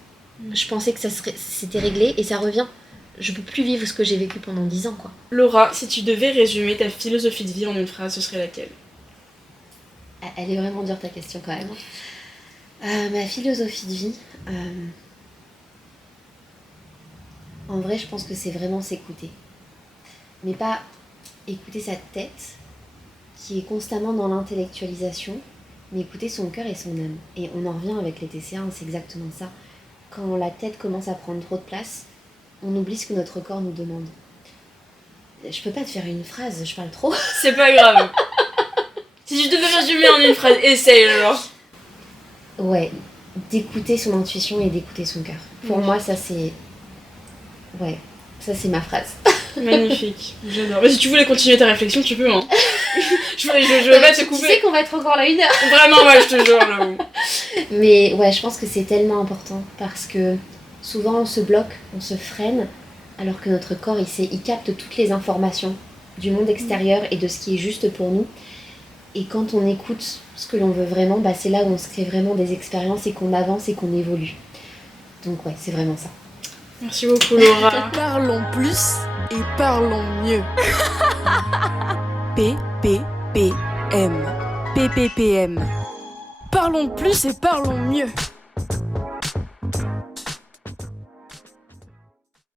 Je pensais que c'était réglé, et ça revient. Je peux plus vivre ce que j'ai vécu pendant 10 ans, quoi. Laura, si tu devais résumer ta philosophie de vie en une phrase, ce serait laquelle? Elle est vraiment dure ta question, quand même. Ma philosophie de vie... En vrai, je pense que c'est vraiment s'écouter. Mais pas écouter sa tête, qui est constamment dans l'intellectualisation, mais écouter son cœur et son âme. Et on en revient avec les TCA, c'est exactement ça. Quand la tête commence à prendre trop de place, on oublie ce que notre corps nous demande. Je peux pas te faire une phrase, je parle trop. C'est pas grave. Si tu devais résumer en une phrase, essaye alors. Ouais, d'écouter son intuition et d'écouter son cœur. Pour moi, ça c'est... Ouais, ça c'est ma phrase. Magnifique, j'adore. Mais si tu voulais continuer ta réflexion, tu peux, hein. je veux pas te couper. Tu sais qu'on va être encore là 1 heure. Vraiment, ouais, je te jure, j'avoue. Mais ouais, je pense que c'est tellement important parce que souvent on se bloque, on se freine, alors que notre corps, il capte toutes les informations du monde extérieur et de ce qui est juste pour nous. Et quand on écoute ce que l'on veut vraiment, c'est là où on se crée vraiment des expériences et qu'on avance et qu'on évolue. Donc ouais, c'est vraiment ça. Merci beaucoup, Laura. Parlons plus et parlons mieux. PPPM. PPPM. Parlons plus et parlons mieux.